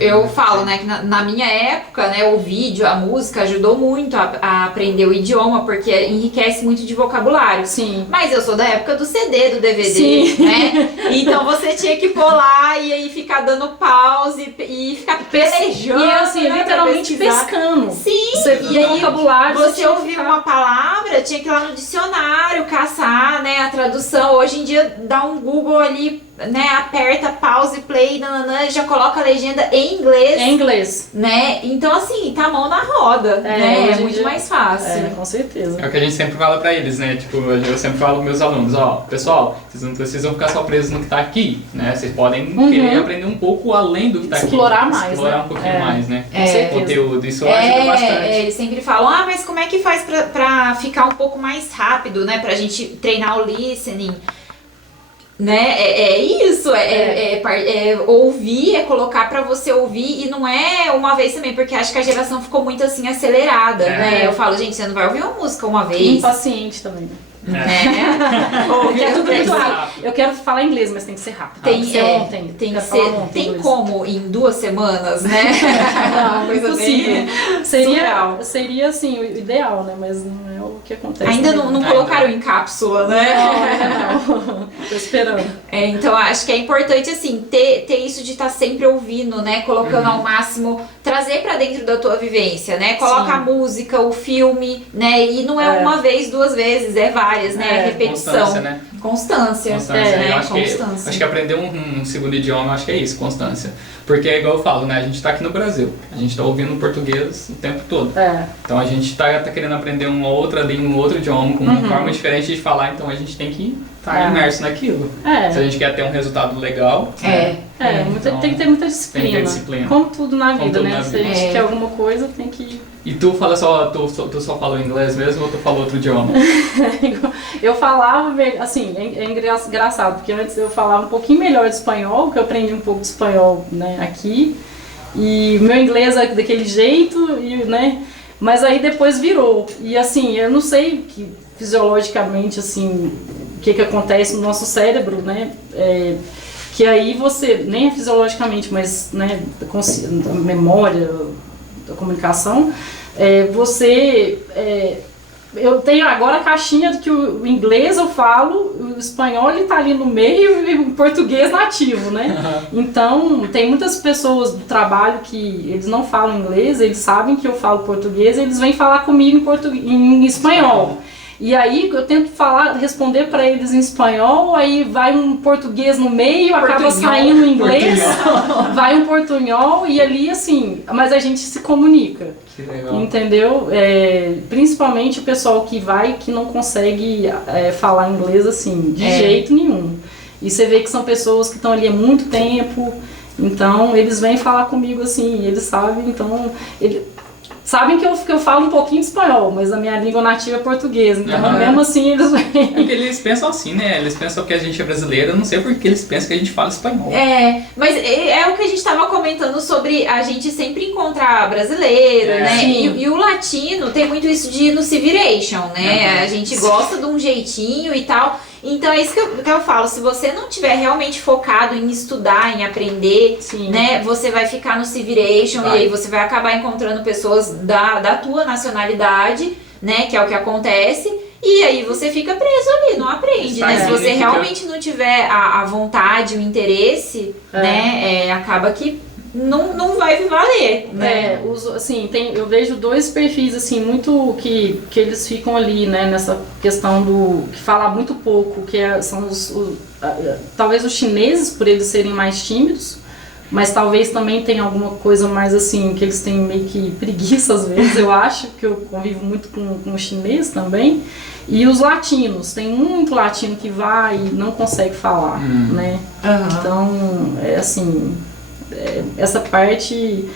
Eu falo, né, que na minha época, né, o vídeo, a música ajudou muito a aprender o idioma, porque enriquece muito de vocabulário. Sim. Mas eu sou da época do CD, do DVD, Sim. né? Então você tinha que pôr lá e aí ficar dando pause e ficar pelejando. E assim, né, literalmente pescando. Sim, você, e aí vocabulário, você ouvia uma palavra, tinha que ir lá no dicionário, caçar, né, a tradução. Hoje em dia dá um Google ali, né, aperta pause, play, nananã, já coloca a legenda em inglês. Em inglês. Né? Então assim, tá a mão na roda, né? É muito mais fácil. Com certeza. É o que a gente sempre fala pra eles, né? Tipo, eu sempre falo pros meus alunos, pessoal, vocês não precisam ficar só presos no que tá aqui, né? Vocês podem querer aprender um pouco além do que tá explorar aqui. Mais, explorar né? um pouquinho mais, né? Com certeza. Conteúdo, isso ajuda bastante. Eles sempre falam, mas como é que faz pra ficar um pouco mais rápido, né? Pra gente treinar o listening. Né? Isso, ouvir, colocar pra você ouvir, e não é uma vez também, porque acho que a geração ficou muito assim acelerada, né? Eu falo, gente, você não vai ouvir uma música uma vez. Impaciente também, né? Ouvir é tudo muito rápido. rápido. Eu quero falar inglês, mas tem que ser rápido. Tem que ser ontem. Tem que ser. Tem como em 2 semanas, né? Não, coisa impossível. Surreal. Seria assim o ideal, né? Mas não é o que acontece. Ainda não colocaram em cápsula, né? Não. Tô esperando. Então acho que é importante assim ter isso de estar sempre ouvindo, né? Colocando ao máximo, trazer pra dentro da tua vivência, né? Coloca a música, o filme, né? E não é uma vez, 2 vezes, é várias, né? Repetição. Constância, né? Constância. Eu acho que aprender um segundo idioma, acho que é isso, constância. Porque é igual eu falo, né? A gente tá aqui no Brasil, a gente tá ouvindo português o tempo todo. Então a gente tá querendo aprender uma outra língua, um outro idioma, com uma forma diferente de falar, então a gente tem que estar imerso naquilo. Se a gente quer ter um resultado legal. Então, tem que ter muita disciplina. Tem que ter disciplina. Como tudo na vida, né? Se a gente quer alguma coisa, tem que... E tu só falou inglês mesmo ou tu falou outro idioma? Eu falava, assim, é engraçado, porque antes eu falava um pouquinho melhor de espanhol, que eu aprendi um pouco de espanhol, né, aqui, e o meu inglês é daquele jeito, né, mas aí depois virou, e assim, eu não sei que fisiologicamente, assim, o que acontece no nosso cérebro, né, que aí você, nem fisiologicamente, mas, né, a memória, da comunicação, eu tenho agora a caixinha de que o inglês eu falo, o espanhol ele tá ali no meio e o português nativo, né? Então, tem muitas pessoas do trabalho que eles não falam inglês, eles sabem que eu falo português, eles vêm falar comigo em espanhol. E aí eu tento responder para eles em espanhol, aí vai um português no meio, acaba saindo em inglês, vai um portunhol e ali assim, mas a gente se comunica. Que legal. Entendeu? Principalmente o pessoal que não consegue falar inglês assim, de jeito nenhum. E você vê que são pessoas que estão ali há muito tempo, então eles vêm falar comigo assim, eles sabem, então... Sabem que eu falo um pouquinho de espanhol, mas a minha língua nativa é português, então mesmo assim eles vêm. É porque eles pensam assim, né? Eles pensam que a gente é brasileiro, eu não sei porque eles pensam que a gente fala espanhol. Mas é o que a gente estava comentando sobre a gente sempre encontrar brasileiro, né? E o latino tem muito isso de no civilization, né? A gente gosta de um jeitinho e tal. Então é isso que eu falo, se você não tiver realmente focado em estudar, em aprender, né, você vai ficar no civilization e aí você vai acabar encontrando pessoas da tua nacionalidade, né, que é o que acontece, e aí você fica preso ali, não aprende, né? Se você realmente não tiver a vontade, o interesse, né, acaba que não vai valer, né? Assim, eu vejo dois perfis assim muito que eles ficam ali, né, nessa questão do que fala muito pouco, que são talvez os chineses, por eles serem mais tímidos, mas talvez também tenha alguma coisa mais assim que eles têm meio que preguiça às vezes, eu acho, que eu convivo muito com o chinês também. E os latinos, tem muito latino que vai e não consegue falar, né? Então, assim, essa parte,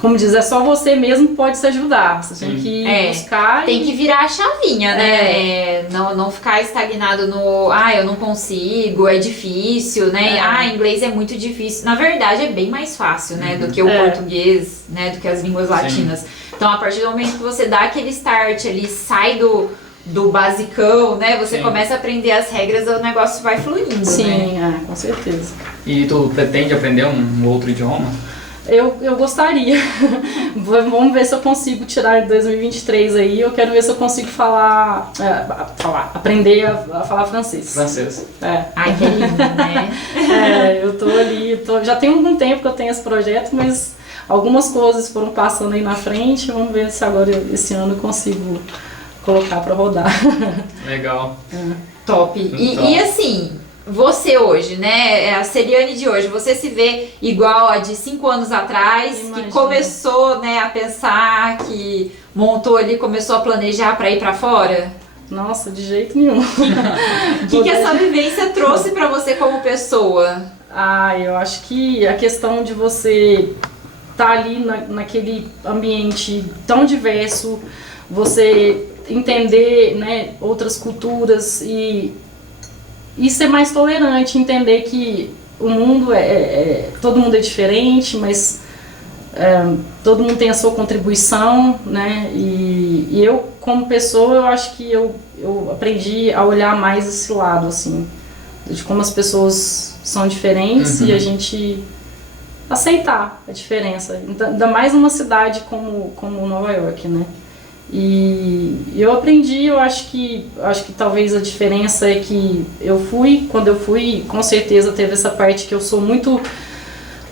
como diz, é só você mesmo que pode se ajudar. Você tem que buscar. Tem que virar a chavinha, né? Não ficar estagnado no eu não consigo, é difícil, né? Inglês é muito difícil. Na verdade, é bem mais fácil, né? Do que o português, né? Do que as línguas latinas. Então, a partir do momento que você dá aquele start ali, sai do basicão, né? Você começa a aprender as regras, o negócio vai fluindo, né? Com certeza. E tu pretende aprender um outro idioma? Eu gostaria. Vamos ver se eu consigo tirar em 2023 aí. Eu quero ver se eu consigo aprender a falar francês. Francês. Ai, que lindo, né? Eu tô ali, já tem algum tempo que eu tenho esse projeto, mas algumas coisas foram passando aí na frente. Vamos ver se agora, esse ano, eu consigo colocar pra rodar. Legal. Top. E assim, você hoje, né, a Celiane de hoje, você se vê igual a de 5 anos atrás, que começou, né, a pensar, que montou ali, começou a planejar pra ir pra fora? Nossa, de jeito nenhum. O que essa vivência trouxe pra você como pessoa? Eu acho que a questão de você estar ali naquele ambiente tão diverso, você entender, né, outras culturas e ser mais tolerante, entender que o mundo todo mundo é diferente, mas todo mundo tem a sua contribuição, né, e eu como pessoa, eu acho que eu aprendi a olhar mais esse lado, assim, de como as pessoas são diferentes e a gente aceitar a diferença, ainda mais numa cidade como Nova York, né. E eu aprendi, eu acho que talvez a diferença é que quando eu fui, com certeza teve essa parte que eu sou muito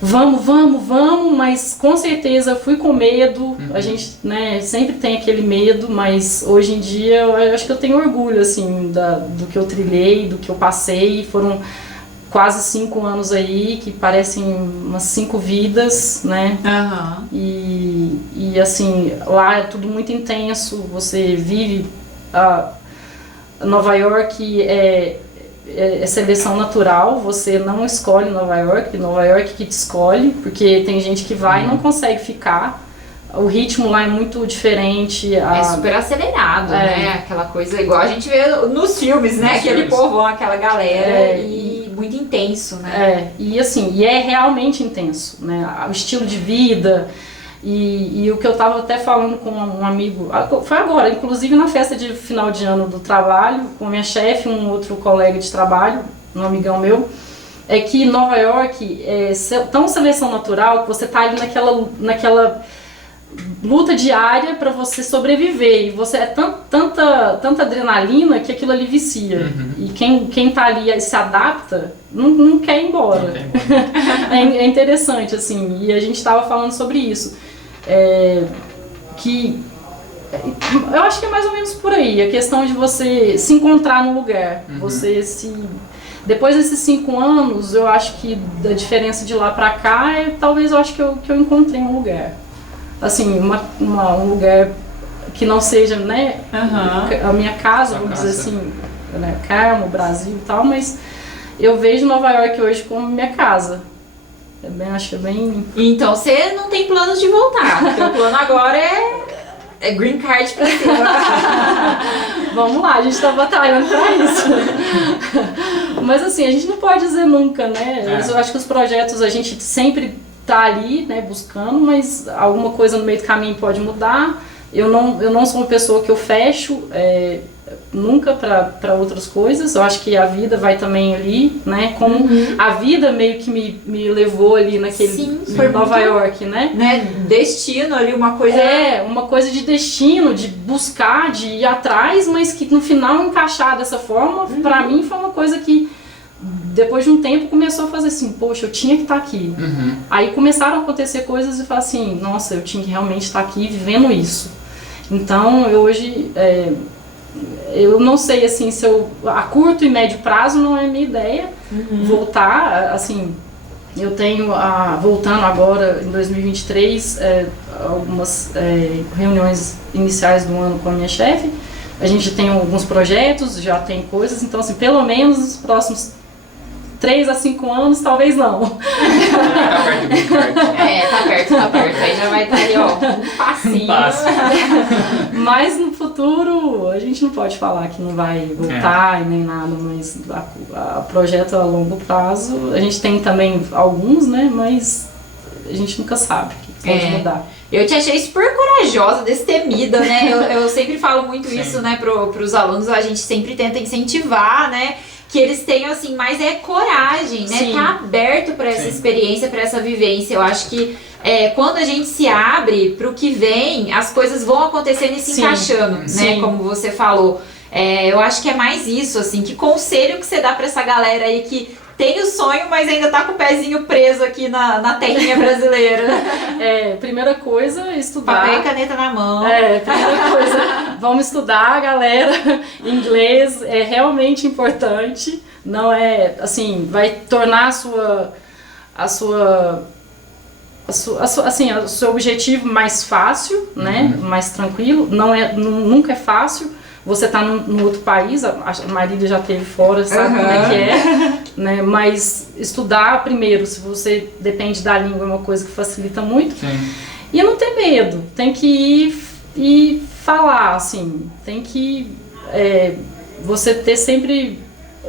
vamos, mas com certeza eu fui com medo, a gente, né, sempre tem aquele medo, mas hoje em dia eu acho que eu tenho orgulho, assim, do que eu trilhei, do que eu passei, foram quase 5 anos aí, que parecem umas 5 vidas, né? E assim, lá é tudo muito intenso, você vive Nova York é seleção natural, você não escolhe Nova York que te escolhe, porque tem gente que vai e não consegue ficar. O ritmo lá é muito diferente. É super acelerado, né? Aquela coisa igual a gente vê nos filmes, né? Aquele povão, aquela galera e muito intenso, né? E assim, é realmente intenso, né? O estilo de vida e o que eu tava até falando com um amigo, foi agora, inclusive na festa de final de ano do trabalho, com a minha chefe, um outro colega de trabalho, um amigão meu, é que Nova York é tão seleção natural que você tá ali naquela luta diária para você sobreviver, e você tanta adrenalina que aquilo ali vicia, e quem tá ali se adapta não quer ir embora. É interessante, assim, e a gente tava falando sobre isso, que Eu acho que é mais ou menos por aí, a questão de você se encontrar no lugar, você se... Depois desses 5 anos, eu acho que da diferença de lá pra cá, talvez eu acho que eu encontrei um lugar. Assim, um lugar que não seja, né, a minha casa, vamos dizer assim, né, Carmo, Brasil e tal, mas eu vejo Nova York hoje como minha casa. Acho bem... Então você não tem planos de voltar, porque o plano agora é green card pra cima. Vamos lá, a gente tá batalhando pra isso. Mas assim, a gente não pode dizer nunca, né? Eu acho que os projetos a gente sempre tá ali, né, buscando, mas alguma coisa no meio do caminho pode mudar. Eu não sou uma pessoa que eu fecho nunca para outras coisas. Eu acho que a vida vai também ali, né? Como a vida meio que me levou ali naquele Nova York, né? Destino ali, uma coisa... uma coisa de destino, de buscar, de ir atrás, mas que no final encaixar dessa forma, pra mim foi uma coisa que depois de um tempo começou a fazer assim, poxa, eu tinha que estar aqui. Aí começaram a acontecer coisas e falar assim, nossa, eu tinha que realmente estar aqui vivendo isso. Então, eu hoje, eu não sei assim, se eu, a curto e médio prazo não é minha ideia voltar, assim, eu tenho, voltando agora em 2023, algumas reuniões iniciais do ano com a minha chefe, a gente tem alguns projetos, já tem coisas, então assim, pelo menos nos próximos 3 a 5 anos, talvez não. Tá perto do card. Tá perto. Aí já vai estar aí, ó, um passinho. Mas no futuro, a gente não pode falar que não vai voltar e nem nada, mas a projeto a longo prazo, a gente tem também alguns, né, mas a gente nunca sabe que pode mudar. Eu te achei super corajosa, destemida, né? Eu sempre falo muito isso, né, pros alunos, a gente sempre tenta incentivar, né? Que eles tenham, assim, mais coragem, né? Tá aberto para essa experiência, para essa vivência. Eu acho que quando a gente se abre pro que vem, as coisas vão acontecendo e se encaixando, né? Como você falou. Eu acho que é mais isso, assim. Que conselho que você dá para essa galera aí que tem o sonho, mas ainda tá com o pezinho preso aqui na terrinha brasileira? Primeira coisa, estudar. Papel e caneta na mão. Primeira coisa, vamos estudar, galera. Inglês é realmente importante. Não assim, vai tornar o seu objetivo mais fácil, né? Mais tranquilo. Nunca é fácil. Você tá num outro país, a Marília já esteve fora, sabe como é que é, né? Mas estudar primeiro, se você depende da língua, é uma coisa que facilita muito. E não ter medo, tem que ir e falar, assim, tem que você ter sempre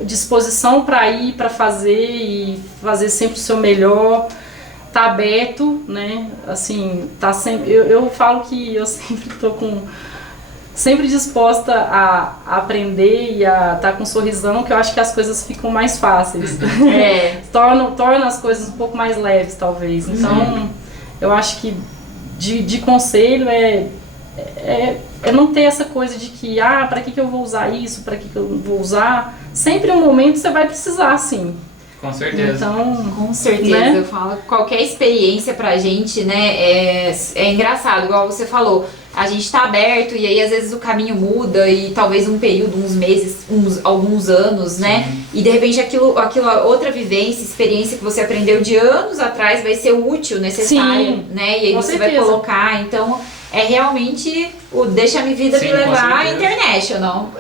disposição para ir, para fazer e fazer sempre o seu melhor, tá aberto, né? Assim, tá sempre, eu falo que eu sempre tô sempre disposta a aprender e a estar com um sorrisão, que eu acho que as coisas ficam mais fáceis. Torna as coisas um pouco mais leves, talvez. Então, eu acho que de conselho é não ter essa coisa de que, para que eu vou usar isso, para que eu vou usar. Sempre um momento você vai precisar, sim. Com certeza. Então, com certeza, né? Eu falo, qualquer experiência pra gente, né, é engraçado, igual você falou, a gente tá aberto e aí às vezes o caminho muda e talvez um período, uns meses, alguns anos, né, e de repente aquilo outra vivência, experiência que você aprendeu de anos atrás vai ser útil, necessário, né, e aí você vai colocar, então... realmente o Deixa a Vida Me Levar International.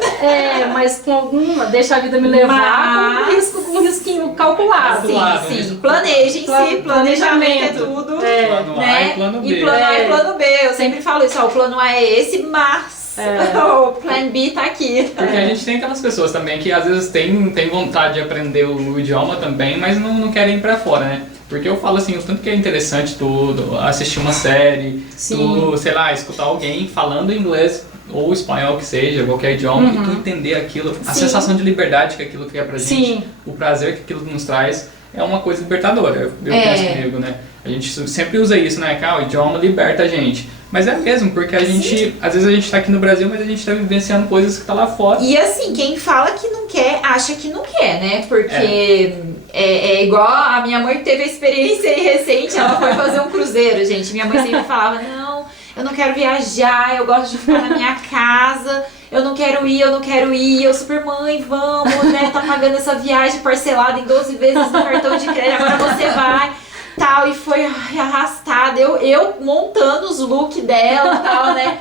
Mas com alguma Deixa a Vida Me Levar com um risquinho calculado. Sim. Planejem-se, planejamento é tudo. Plano A e plano B. E plano A e plano B. Eu sempre falo isso, o plano A é esse, mas o plano B tá aqui. Porque a gente tem aquelas pessoas também que às vezes tem vontade de aprender o idioma também, mas não querem ir pra fora, né? Porque eu falo assim, o tanto que é interessante tudo, assistir uma série, tu, sei lá, escutar alguém falando inglês ou espanhol que seja, qualquer idioma, e tu entender aquilo, a sensação de liberdade que aquilo cria pra gente, o prazer que aquilo nos traz, é uma coisa libertadora, eu penso comigo, né? A gente sempre usa isso, né? Que o idioma liberta a gente. Mas é mesmo, porque a gente, às vezes a gente tá aqui no Brasil, mas a gente tá vivenciando coisas que tá lá fora. E assim, quem fala que não quer, acha que não quer, né? Porque é igual a minha mãe que teve a experiência aí recente, ela foi fazer um cruzeiro, gente. Minha mãe sempre falava, não, eu não quero viajar, eu gosto de ficar na minha casa, eu não quero ir, eu super mãe, vamos, né, tá pagando essa viagem parcelada em 12 vezes no cartão de crédito, agora você vai, tal, e foi arrastada, eu montando os looks dela, tal, né.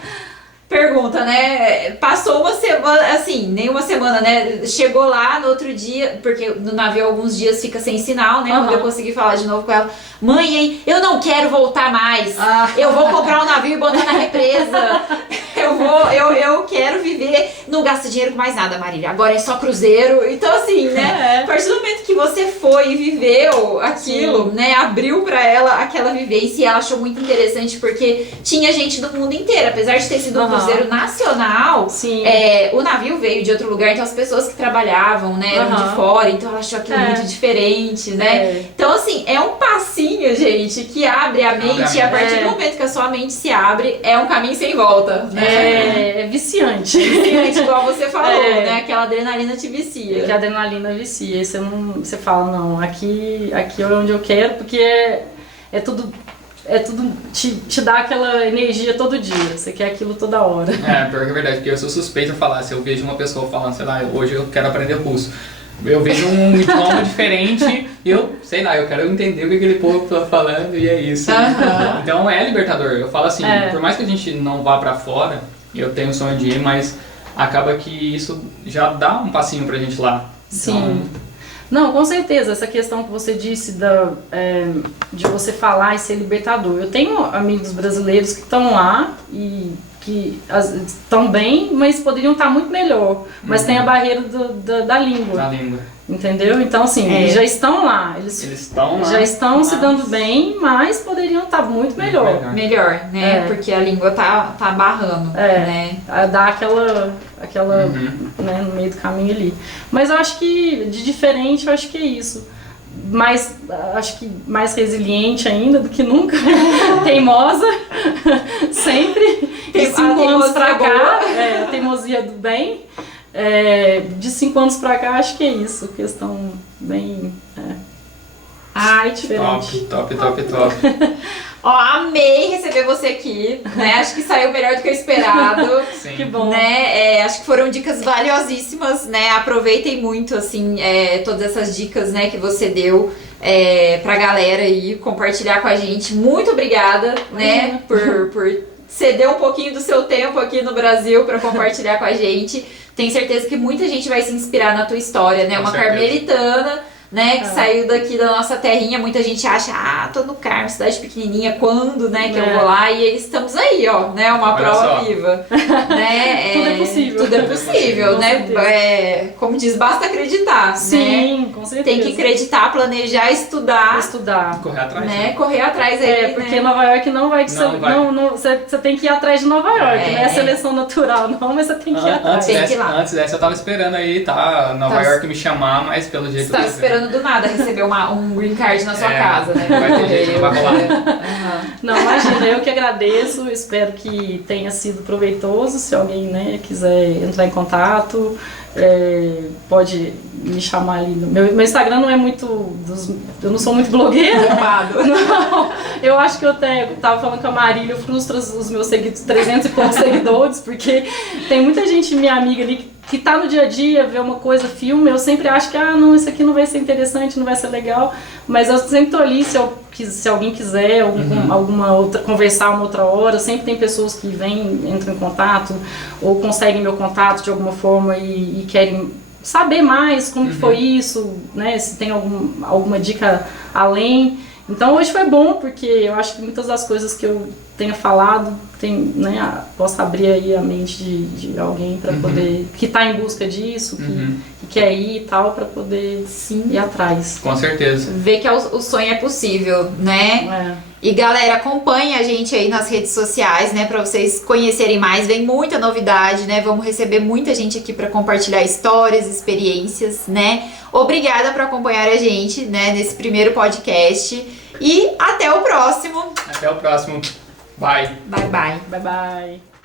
Pergunta, né? Passou uma semana, assim, nem uma semana, né? Chegou lá no outro dia, porque no navio alguns dias fica sem sinal, né? Quando eu consegui falar de novo com ela, mãe, eu não quero voltar mais. Eu vou comprar um navio e botar na represa. Eu quero viver, não gasto dinheiro com mais nada, Marília. Agora é só cruzeiro. Então, assim, né? A partir do momento que você foi e viveu aquilo, né? Abriu pra ela aquela vivência e ela achou muito interessante porque tinha gente do mundo inteiro, apesar de ter sido um cruzeiro nacional, o navio veio de outro lugar, então as pessoas que trabalhavam, né, eram de fora, então ela achou aquilo muito diferente, né? Então, assim, é um passinho, gente, que abre a mente e a partir do momento que a sua mente se abre, é um caminho sem volta, né? É viciante. Viciante, igual você falou, né? Aquela adrenalina te vicia. Que a adrenalina vicia, e você fala, não, aqui é onde eu quero, porque é tudo te dá aquela energia todo dia, você quer aquilo toda hora. Pior que é verdade, porque eu sou suspeito de falar, se eu vejo uma pessoa falando, sei lá, hoje eu quero aprender russo, eu vejo um idioma diferente, eu quero entender o que aquele povo tá falando e é isso. Então é libertador, eu falo assim, por mais que a gente não vá pra fora, eu tenho o sonho de ir, mas acaba que isso já dá um passinho pra gente lá. Sim. Não, com certeza, essa questão que você disse de você falar e ser libertador. Eu tenho amigos brasileiros que estão lá e que estão bem, mas poderiam estar muito melhor. Mas tem a barreira da língua. Da língua. Entendeu? Então, assim, já estão lá. Eles estão lá. Já estão se dando bem, mas poderiam estar muito melhor. Melhor, né? Porque a língua tá barrando, né? Dá aquela né, no meio do caminho ali. Mas eu acho que, de diferente, eu acho que é isso. Acho que mais resiliente ainda do que nunca. Teimosa. Sempre. De 5 anos pra cá. A teimosia do bem. De 5 anos pra cá, acho que é isso. Questão bem... Ai, diferente. Top. Ó, amei receber você aqui, né? Acho que saiu melhor do que eu esperado. Sim. Que bom. Né? Acho que foram dicas valiosíssimas, né? Aproveitem muito, assim, todas essas dicas, né, que você deu pra galera aí compartilhar com a gente. Muito obrigada, né, por ceder um pouquinho do seu tempo aqui no Brasil pra compartilhar com a gente. Tenho certeza que muita gente vai se inspirar na tua história, né? Uma carmelitana, né, que saiu daqui da nossa terrinha, muita gente acha, tô no Carmo, cidade pequenininha, quando, né, que eu vou lá, e estamos aí, ó, né, uma prova viva, né, tudo é possível. Tudo é possível, né, como diz, basta acreditar, sim, né, com certeza. tem que acreditar, planejar, estudar, correr atrás, né, correr atrás aí, porque Nova York não vai, você tem que ir atrás de Nova York, não é seleção natural não, mas você tem que ir atrás. Antes dessa eu tava esperando aí, Nova York me chamar, mas pelo jeito... Você tava esperando do nada receber um green card na sua casa, né? Não vai ter jeito, não vai rolar. Não, imagina, eu que agradeço, espero que tenha sido proveitoso. Se alguém, né, quiser entrar em contato, pode me chamar ali. Meu Instagram não é muito... eu não sou muito blogueira. Não, eu acho que eu tava falando com a Marília, eu frustro os meus 300 e poucos seguidores, porque tem muita gente, minha amiga ali, que tá no dia a dia, vê uma coisa, filme, eu sempre acho que, não, isso aqui não vai ser interessante, não vai ser legal, mas eu sempre tô ali, se alguém quiser, alguma outra, conversar uma outra hora, sempre tem pessoas que entram em contato, ou conseguem meu contato de alguma forma e querem saber mais como que foi isso, né, se tem alguma dica além. Então hoje foi bom, porque eu acho que muitas das coisas que eu tenha falado, né, posso abrir aí a mente de alguém para poder, que está em busca disso, que quer ir e tal, para poder ir atrás. Com certeza. Ver que o sonho é possível, né? E galera, acompanhe a gente aí nas redes sociais, né, para vocês conhecerem mais. Vem muita novidade, né? Vamos receber muita gente aqui para compartilhar histórias, experiências, né? Obrigada por acompanhar a gente, né, nesse primeiro podcast. E até o próximo. Até o próximo. Bye. Bye, bye. Bye, bye.